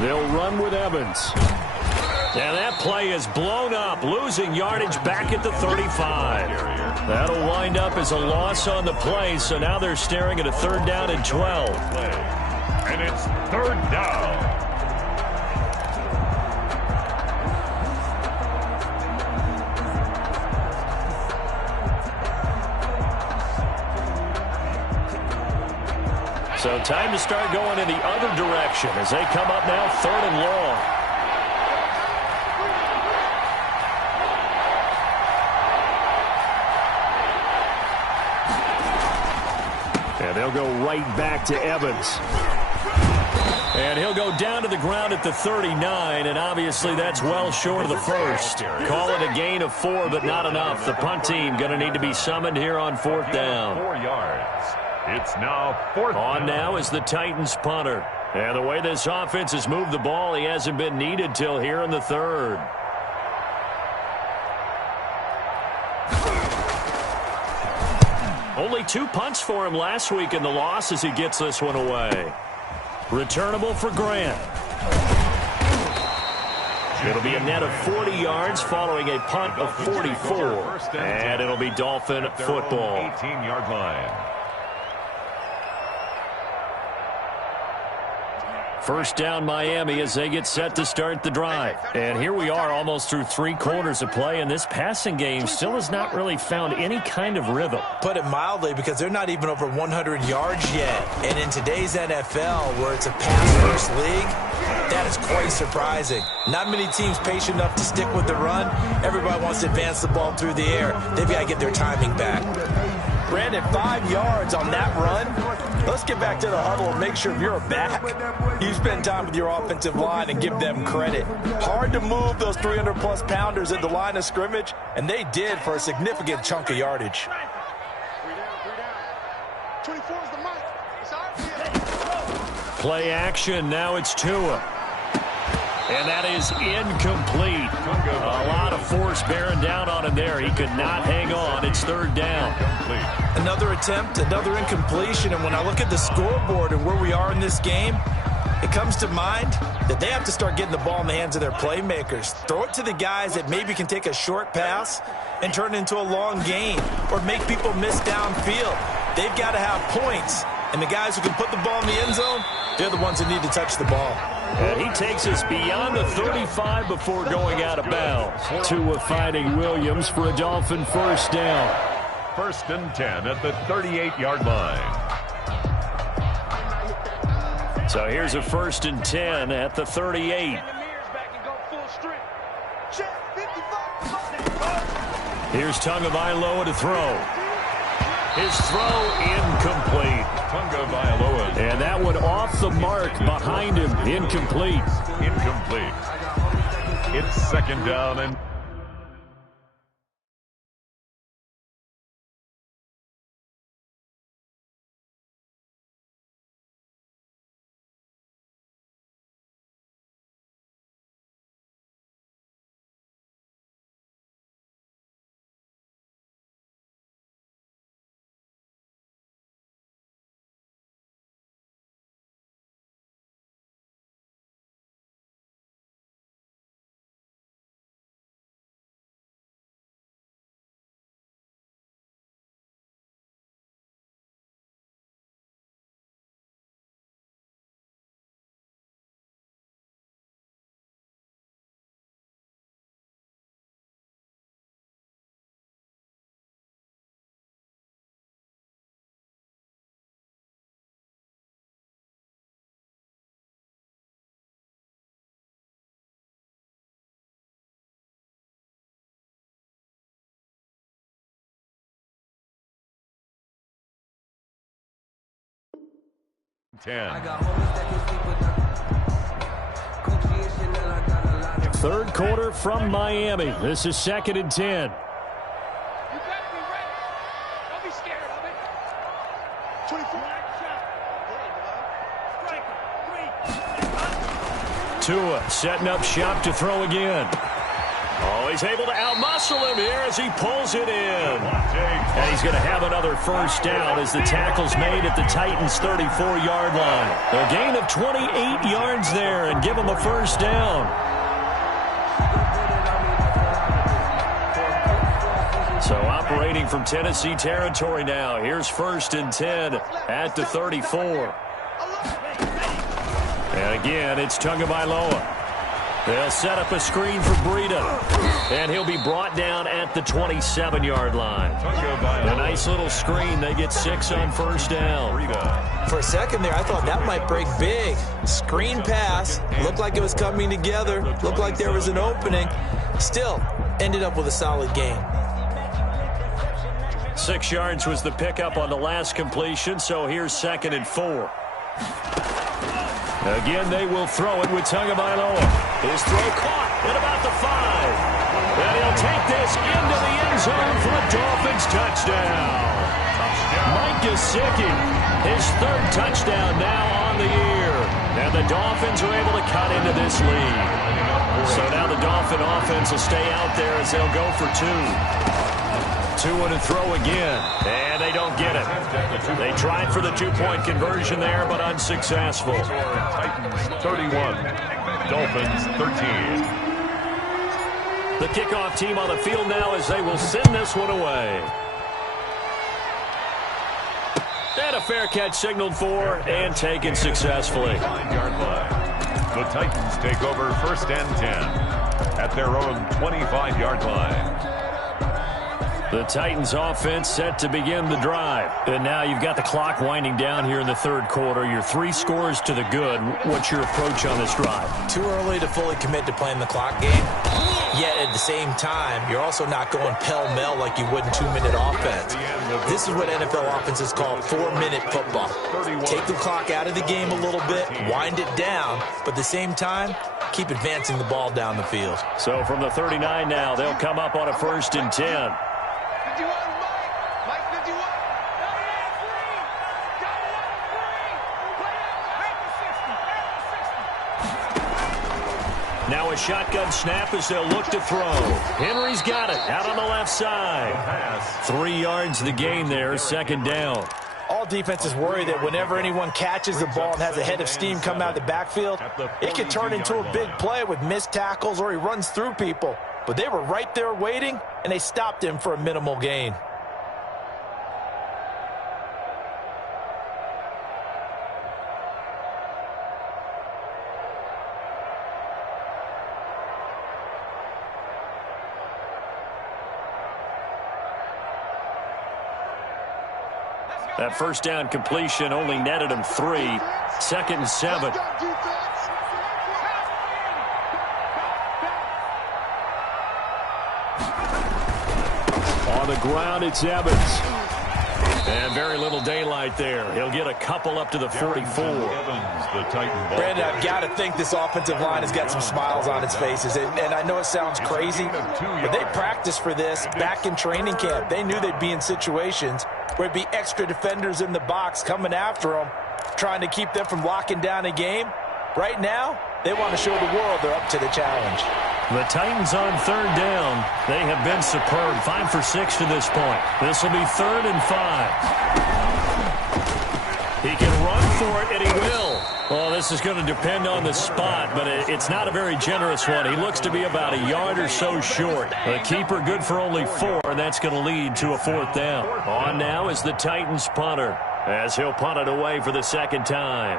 They'll run with Evans. And that play is blown up, losing yardage back at the 35. That'll wind up as a loss on the play, so now they're staring at a 3rd down and 12. And it's 3rd down. So time to start going in the other direction as they come up now 3rd and long. And they'll go right back to Evans. And he'll go down to the ground at the 39, and obviously that's well short of the first. Call it a gain of 4, but not enough. The punt team going to need to be summoned here on 4th down. 4 yards. It's now 4th On down. now is the Titans punter. And the way this offense has moved the ball, he hasn't been needed till here in the 3rd. Only 2 punts for him last week in the loss as he gets this one away. Returnable for Grant. It'll be a net of 40 yards following a punt of 44. And it'll be Dolphin football. 18-yard line. First down Miami as they get set to start the drive. And here we are almost through 3 quarters of play, and this passing game still has not really found any kind of rhythm. Put it mildly, because they're not even over 100 yards yet. And in today's NFL, where it's a pass-first league, that is quite surprising. Not many teams patient enough to stick with the run. Everybody wants to advance the ball through the air. They've got to get their timing back. Brandon, 5 yards on that run. Let's get back to the huddle and make sure if you're a back, you spend time with your offensive line and give them credit. Hard to move those 300-plus pounders at the line of scrimmage, and they did for a significant chunk of yardage. 24 is the mic. It's our Play action. Now it's Tua. And that is incomplete. A lot of force bearing down on him there. He could not hang on. It's 3rd down. Another attempt, another incompletion. And when I look at the scoreboard and where we are in this game, it comes to mind that they have to start getting the ball in the hands of their playmakers. Throw it to the guys that maybe can take a short pass and turn it into a long gain or make people miss downfield. They've got to have points. And the guys who can put the ball in the end zone, they're the ones that need to touch the ball. And he takes us beyond the 35 before going out of bounds. Tua finding Williams for a Dolphin first down. 1st and 10 at the 38-yard line. So here's a 1st and 10 at the 38. Here's Tagovailoa to throw. His throw incomplete. Tagovailoa. And that one off the mark behind him. Incomplete. Incomplete. It's 2nd down and Third quarter from Miami. This is 2nd and 10. You better be ready. Don't be scared of it. 24. Tua setting up shop to throw again. Oh, he's able to outmuscle him here as he pulls it in. And he's going to have another first down as the tackle's made at the Titans' 34-yard line. A gain of 28 yards there and give him a first down. So operating from Tennessee territory now. Here's 1st and 10 at the 34. And again, it's Tagovailoa. They'll set up a screen for Breida. And he'll be brought down at the 27-yard line. A nice little screen. They get 6 on first down. For a second there, I thought that might break big. Screen pass. Looked like it was coming together. Looked like there was an opening. Still, ended up with a solid gain. 6 yards was the pickup on the last completion, so here's 2nd and 4. Again, they will throw it with Tagovailoa. His throw caught at about the 5. And he'll take this into the end zone for a Dolphins touchdown. Mike Gesicki, his 3rd touchdown now on the year. And the Dolphins are able to cut into this lead. So now the Dolphin offense will stay out there as they'll go for 2. Tua to throw again, and they don't get it. They tried for the 2-point conversion there, but unsuccessful. Titans 31, Dolphins 13. The kickoff team on the field now as they will send this one away. And a fair catch signaled for and taken successfully. 5-yard line. The Titans take over 1st and 10 at their own 25-yard line. The Titans offense set to begin the drive. And now you've got the clock winding down here in the third quarter. Your 3 scores to the good. What's your approach on this drive? Too early to fully commit to playing the clock game. Yet at the same time, you're also not going pell-mell like you would in 2-minute offense. This is what NFL offenses call 4-minute football. Take the clock out of the game a little bit, wind it down, but at the same time, keep advancing the ball down the field. So from the 39 now, they'll come up on a 1st and 10. Now a shotgun snap as they'll look to throw. Henry's got it out on the left side. 3 yards the gain there, 2nd down. All defenses worry that whenever anyone catches the ball and has a head of steam come out of the backfield, it can turn into a big play with missed tackles or he runs through people. But they were right there waiting, and they stopped him for a minimal gain. That 1st down completion only netted him 3. 2nd and 7. On the ground, it's Evans. And very little daylight there. He'll get a couple up to the 44. Brandon, I've got to think this offensive line has got some smiles on its faces. And I know it sounds crazy, but they practiced for this back in training camp. They knew they'd be in situations where it'd be extra defenders in the box coming after them, trying to keep them from locking down a game. Right now, they want to show the world they're up to the challenge. The Titans on 3rd down. They have been superb. 5 for 6 to this point. This will be 3rd and 5. He can run for it, and he will. Well, this is going to depend on the spot, but it's not a very generous one. He looks to be about a yard or so short. The keeper good for only 4, and that's going to lead to a 4th down. On now is the Titans punter, as he'll punt it away for the 2nd time.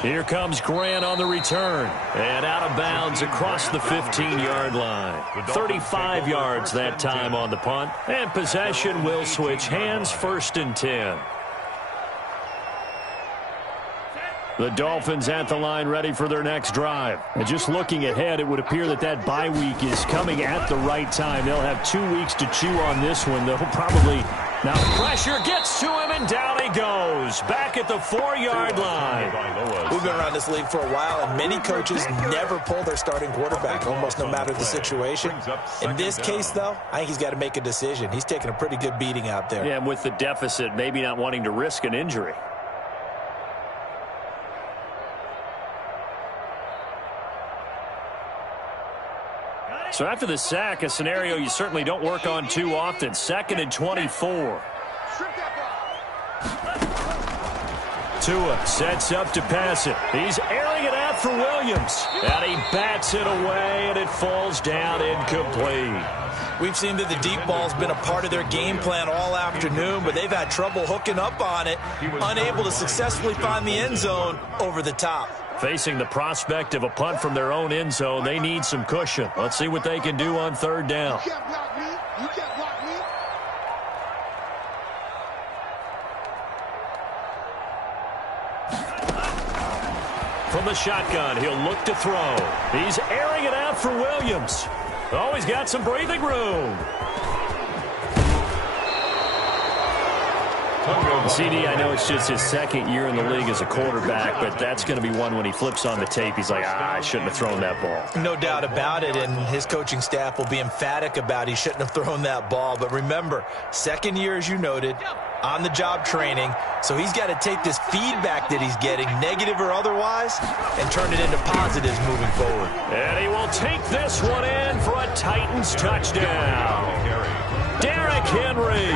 Here comes Grant on the return. And out of bounds across the 15-yard line. 35 yards that time on the punt. And possession will switch hands, 1st and 10. The Dolphins at the line ready for their next drive. And just looking ahead, it would appear that that bye week is coming at the right time. They'll have 2 weeks to chew on this one. They'll probably... Now pressure gets to him, and down he goes. Back at the 4-yard line. We've been around this league for a while, and many coaches never pull their starting quarterback, almost no matter the situation. In this case, though, I think he's got to make a decision. He's taking a pretty good beating out there. Yeah, and with the deficit, maybe not wanting to risk an injury. So after the sack, a scenario you certainly don't work on too often. 2nd and 24. Tua sets up to pass it. He's airing it out for Williams. And he bats it away, and it falls down incomplete. We've seen that the deep ball's been a part of their game plan all afternoon, but they've had trouble hooking up on it, unable to successfully find the end zone over the top. Facing the prospect of a punt from their own end zone, they need some cushion. Let's see what they can do on 3rd down. You can't block me. You can't block me. From the shotgun, he'll look to throw. He's airing it out for Williams. Oh, he's got some breathing room. CD, I know it's just his 2nd year in the league as a quarterback, but that's going to be one when he flips on the tape. He's like, I shouldn't have thrown that ball. No doubt about it, and his coaching staff will be emphatic about he shouldn't have thrown that ball. But remember, 2nd year, as you noted, on-the-job training, so he's got to take this feedback that he's getting, negative or otherwise, and turn it into positives moving forward. And he will take this one in for a Titans touchdown. Derrick Henry,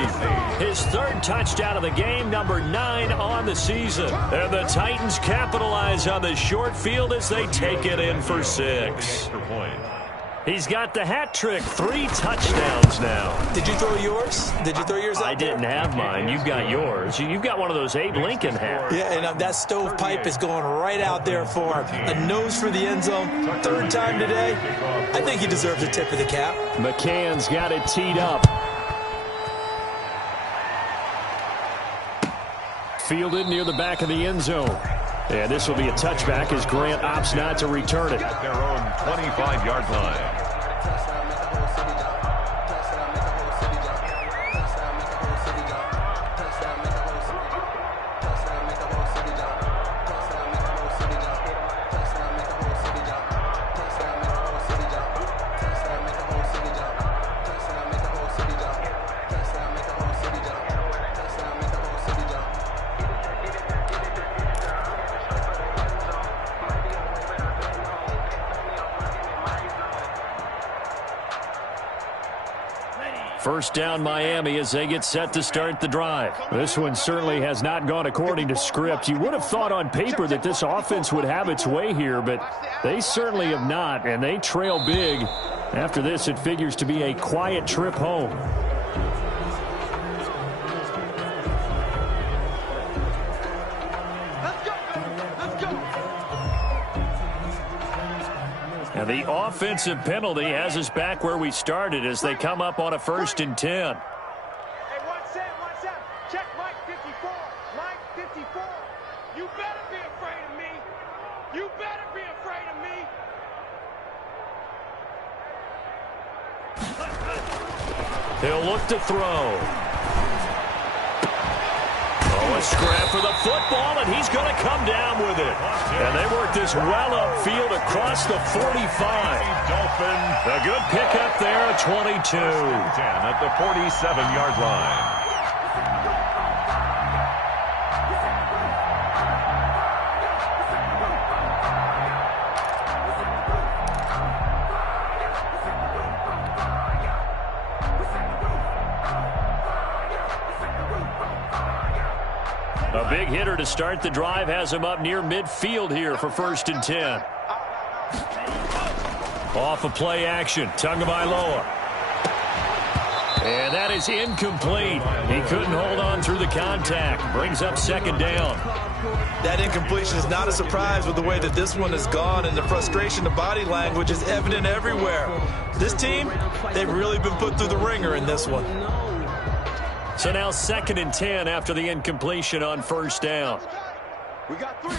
his third touchdown of the game, number 9 on the season. And the Titans capitalize on the short field as they take it in for 6. He's got the hat trick, 3 touchdowns now. Did you throw yours? Did you throw yours out? I didn't have mine. You've got yours. You've got one of those Abe Lincoln hats. Yeah, and that stovepipe is going right out there for him. A nose for the end zone. 3rd time today. I think he deserves a tip of the cap. McCann's got it teed up. Fielded near the back of the end zone. And this will be a touchback as Grant opts not to return it. At their own 25-yard line. First down Miami as they get set to start the drive. This one certainly has not gone according to script. You would have thought on paper that this offense would have its way here, but they certainly have not, and they trail big. After this, it figures to be a quiet trip home. And the offensive penalty has us back where we started as they come up on a 1st and 10. Hey, what's that? Check Mike 54. Mike 54. You better be afraid of me. You better be afraid of me. He'll look to throw. Oh, a scrap for the football, and he's going to come down with it. And they work this well upfield across the 45. A good pickup there at 22. 10 at the 47-yard line. A big hitter to start the drive has him up near midfield here for 1st and 10. Off of play action, Tagovailoa. And that is incomplete. He couldn't hold on through the contact. Brings up 2nd down. That incompletion is not a surprise with the way that this one has gone, and the frustration, the body language is evident everywhere. This team, they've really been put through the ringer in this one. So now 2nd and 10 after the incompletion on 1st down. We got 3.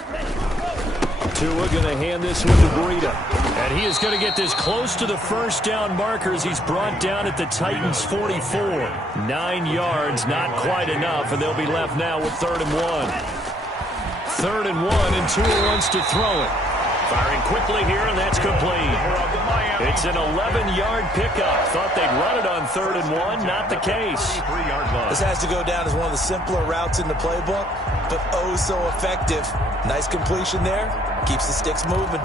Tua going to hand this one to Breida. And he is going to get this close to the 1st down marker as he's brought down at the Titans' 44. 9 yards, not quite enough, and they'll be left now with 3rd and 1. 3rd and 1, and Tua wants to throw it. Firing quickly here, and that's complete. It's an 11-yard pickup. Thought they'd run it on 3rd and 1. Not the case. This has to go down as one of the simpler routes in the playbook, but oh so effective. Nice completion there. Keeps the sticks moving.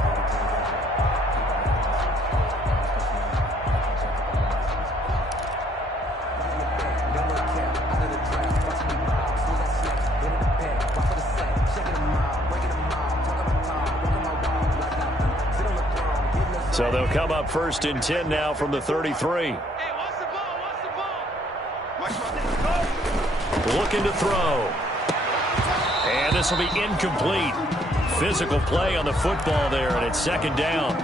So they'll come up 1st and 10 now from the 33. Hey, what's the ball? Looking to throw. And this will be incomplete. Physical play on the football there, and it's 2nd down.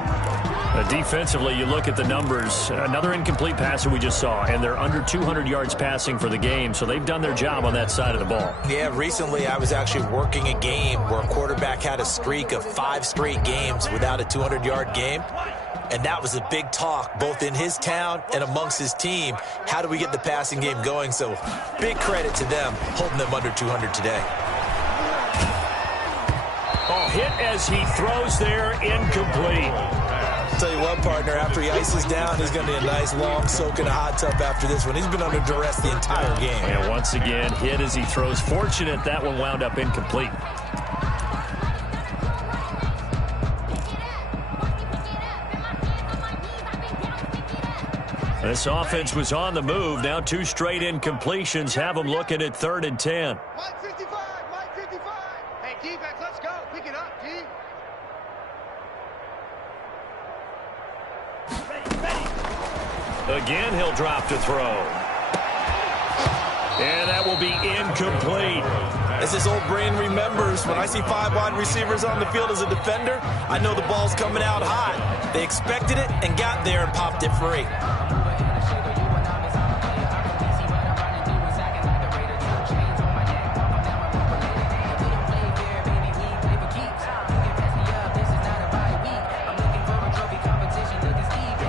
Defensively, you look at the numbers. Another incomplete passer we just saw, and they're under 200 yards passing for the game, so they've done their job on that side of the ball. Yeah, recently I was actually working a game where a quarterback had a streak of 5 straight games without a 200-yard game. And that was a big talk, both in his town and amongst his team. How do we get the passing game going? So big credit to them, holding them under 200 today. Oh, hit as he throws there, incomplete. I'll tell you what, partner, after he ices down, he's going to be a nice, long soak in a hot tub after this one. He's been under duress the entire game. And once again, hit as he throws. Fortunate that one wound up incomplete. This offense was on the move. Now 2 straight incompletions have them looking at 3rd and 10. Mike 55, Mike 55. Hey, defense, let's go. Pick it up, D. Again, he'll drop to throw. And that will be incomplete. As his old brain remembers, when I see 5 wide receivers on the field as a defender, I know the ball's coming out hot. They expected it and got there and popped it free.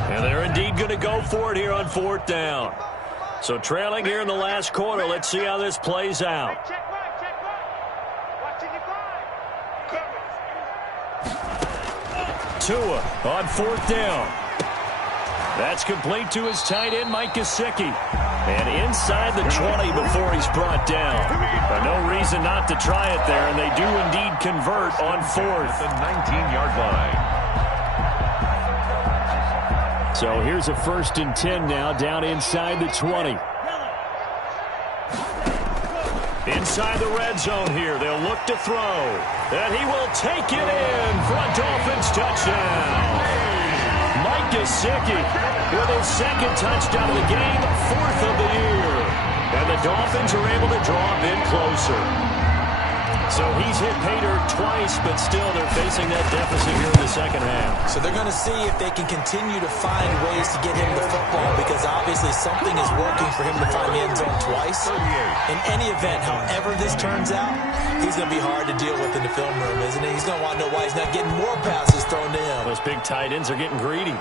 And they're indeed going to go for it here on 4th down. So trailing here in the last quarter. Let's see how this plays out. Check right, check right. Watching you find. Tua on 4th down. That's complete to his tight end, Mike Gesicki. And inside the 20 before he's brought down. But no reason not to try it there, and they do indeed convert on 4th. At the 19-yard line. So here's a 1st and 10 now, down inside the 20. Inside the red zone here, they'll look to throw. And he will take it in for a Dolphins touchdown. Mike Gesicki with his 2nd touchdown of the game, 4th of the year. And the Dolphins are able to draw a bit closer. So he's hit pay dirt twice, but still they're facing that deficit here in the 2nd half. So they're going to see if they can continue to find ways to get him the football, because obviously something is working for him to find the end zone twice. In any event, however this turns out, he's going to be hard to deal with in the film room, isn't he? He's going to want to know why he's not getting more passes thrown to him. Those big tight ends are getting greedy.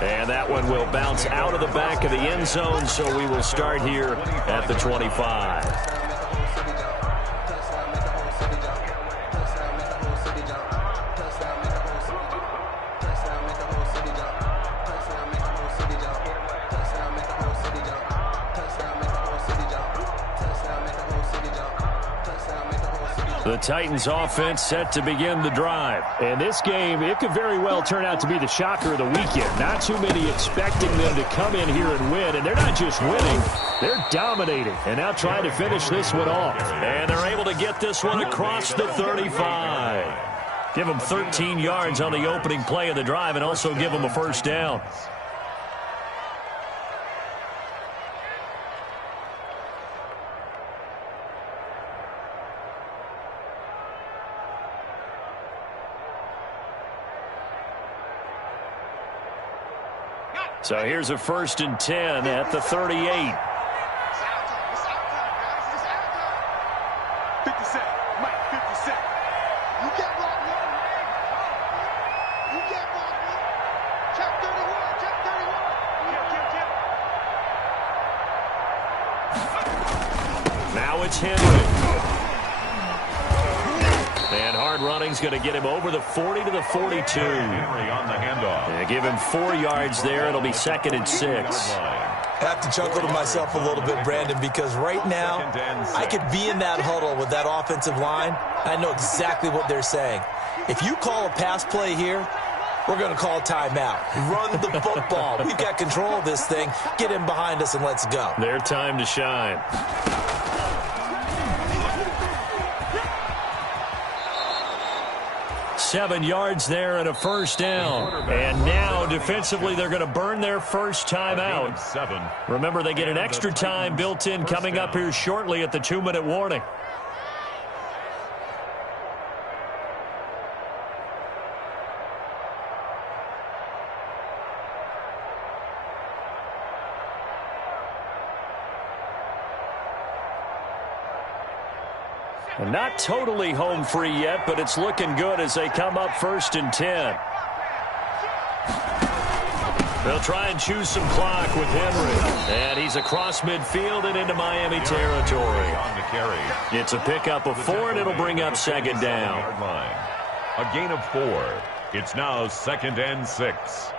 And that one will bounce out of the back of the end zone, so we will start here at the 25. The Titans offense set to begin the drive. And this game, it could very well turn out to be the shocker of the weekend. Not too many expecting them to come in here and win. And they're not just winning, they're dominating. And now trying to finish this one off. And they're able to get this one across the 35. Give them 13 yards on the opening play of the drive and also give them a 1st down. So here's a 1st and 10 at the 38. 50 Cent, Mike, 50 Cent. You get rock one. You get rock one. Check 31, check 31. Now it's Henry. And hard running's going to get him over the 40 to the 42. Henry on the handoff. And give him 4 yards there. It'll be 2nd and 6. I have to chuckle to myself a little bit, Brandon, because right now I could be in that huddle with that offensive line. I know exactly what they're saying. If you call a pass play here, we're going to call timeout. Run the football. We've got control of this thing. Get him behind us and let's go. Their time to shine. Seven yards there and a 1st down. And now defensively they're going to burn their first timeout. Remember, they get an extra time built in coming up here shortly at the 2-minute warning. And not totally home free yet, but it's looking good as they come up 1st and 10. They'll try and choose some clock with Henry. And he's across midfield and into Miami territory. It's a pickup of 4, and it'll bring up 2nd down. A gain of 4. It's now 2nd and 6.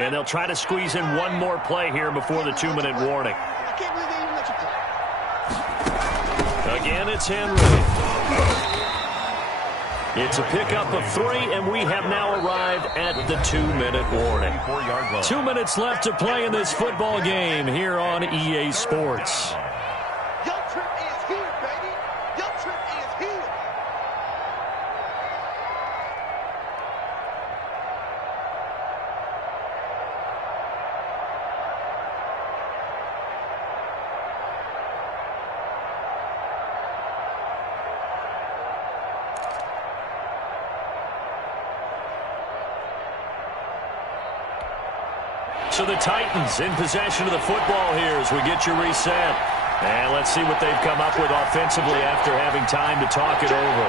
And they'll try to squeeze in one more play here before the 2-minute warning. I can't believe they even let you play. Again, it's Henry. It's a pickup of 3, and we have now arrived at the 2-minute warning. 2 minutes left to play in this football game here on EA Sports. Your trip is here, baby. Your trip is here. So the Titans in possession of the football here as we get you reset. And let's see what they've come up with offensively after having time to talk it over.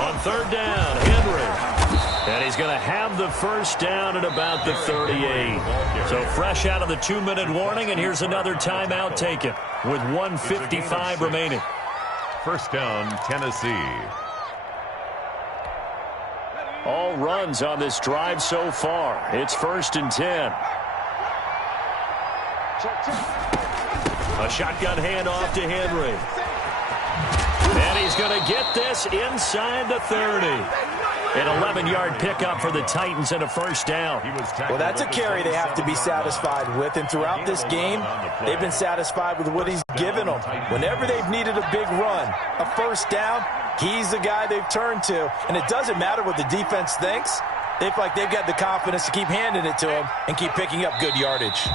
On 3rd down, Henry. And he's going to have the first down at about the 38. So fresh out of the 2-minute warning, and here's another timeout taken with 1:55 remaining. First down, Tennessee. All runs on this drive so far. It's 1st and 10. A shotgun handoff to Henry. And he's going to get this inside the 30. An 11-yard pickup for the Titans and a first down. Well, that's a carry they have to be satisfied with. And throughout this game, they've been satisfied with what he's given them. Whenever they've needed a big run, a first down, he's the guy they've turned to. And it doesn't matter what the defense thinks. They feel like they've got the confidence to keep handing it to him and keep picking up good yardage.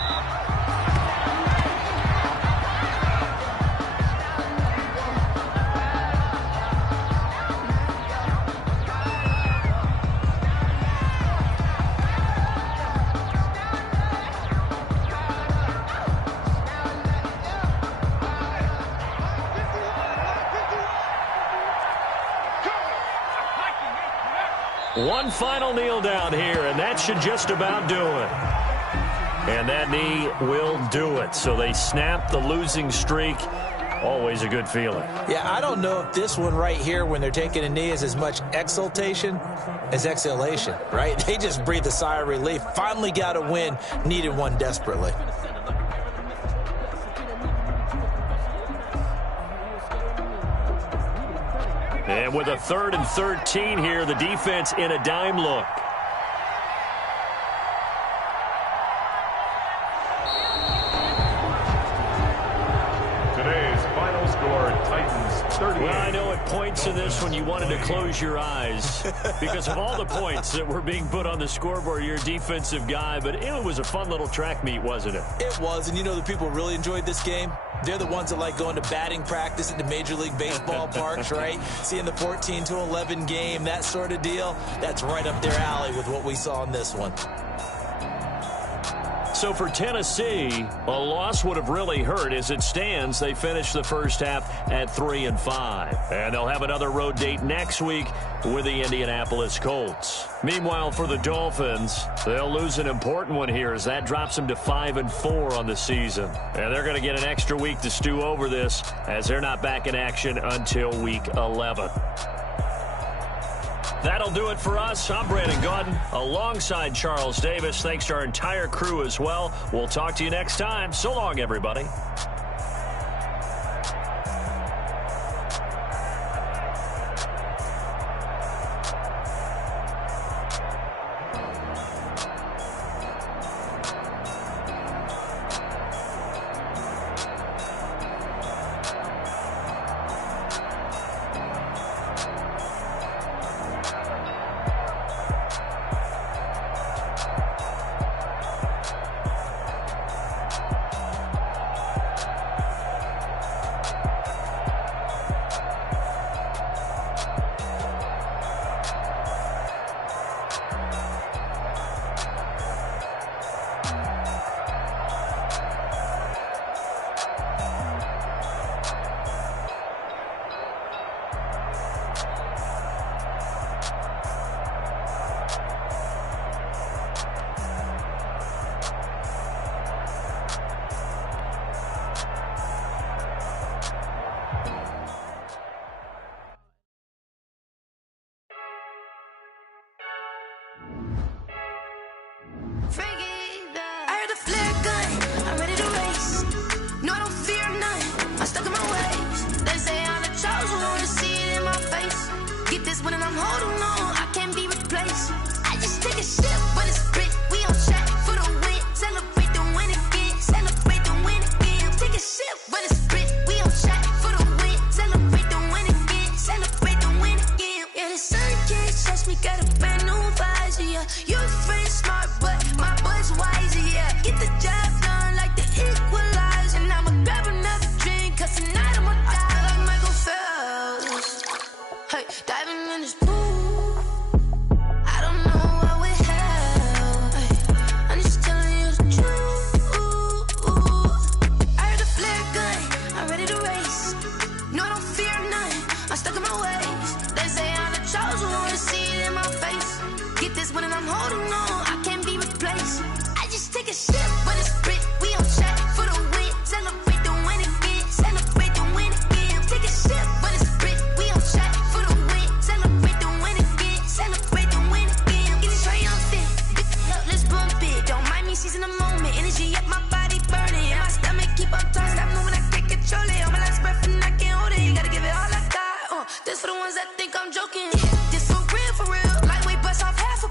One final kneel down here, and that should just about do it. And that knee will do it. So they snap the losing streak. Always a good feeling. Yeah, I don't know if this one right here, when they're taking a knee, is as much exultation as exhalation, right? They just breathe a sigh of relief. Finally got a win, needed one desperately. And with a 3rd and 13 here, the defense in a dime look. Today's final score, Titans 38. Well, I know at points in this when you wanted to close your eyes because of all the points that were being put on the scoreboard. You're a defensive guy, but it was a fun little track meet, wasn't it? It was, and you know the people really enjoyed this game? They're the ones that like going to batting practice at the Major League Baseball parks, right? Seeing the 14-11 game, that sort of deal. That's right up their alley with what we saw in this one. So for Tennessee, a loss would have really hurt. As it stands, they finished the first half at 3-5. And they'll have another road date next week with the Indianapolis Colts. Meanwhile, for the Dolphins, they'll lose an important one here as that drops them to 5-4 on the season. And they're going to get an extra week to stew over this as they're not back in action until week 11. That'll do it for us. I'm Brandon Gaudin alongside Charles Davis. Thanks to our entire crew as well. We'll talk to you next time. So long, everybody. one and I'm holding on. I can't be replaced. I just take a sip when it's split. We on track for the win. Celebrate the win again. Celebrate the win again. Take a sip when it's split. We on track for the win. Celebrate the win again. Celebrate the win again. Yeah, the sun can't touch me. Got a brand new visor. Yeah, you're friend smart, but my boy's wiser. Yeah, get the job done like the equalizer. And I'ma grab another drink, 'cause tonight I'ma die like Michael Phelps. Hey, diving in this pool. I don't know what we have. Hey, I'm just telling you the truth. I heard the flare gun. I'm ready to race. No, I don't fear nothing. I'm stuck in my ways. They say I'm the chosen one. See it in my face. Get this one and I'm holding on. I can't be replaced. I just take a sip when it's split. We on track for the win. Celebrate the win again. Celebrate the win again. Take a sip when it's split. We on track for the win. Celebrate the win again. Celebrate the win again. Get it triumphant. Let's bump it. Don't mind me seizing the moment. Energy up my body burning. And my stomach keep up talking. Stop moving, I can't control it. On my last breath and I can't hold it. You gotta give it all I got. This for the ones that think I'm joking. This for real, for real. Lightweight bust off half a.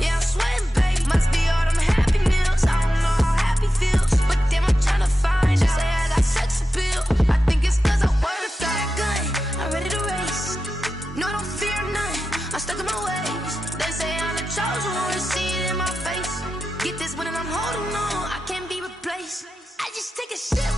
Yeah, I'm sweating, babe. Must be all them happy meals. I don't know how happy feels, but damn, I'm trying to find you. Say I got sex appeal. I think it's 'cause I wear the fat gun. I'm ready to race. No, I don't fear nothing. I'm stuck in my ways. They say I'm the chosen one. See it in my face. Get this one and I'm holding on. I can't be replaced. I just take a sip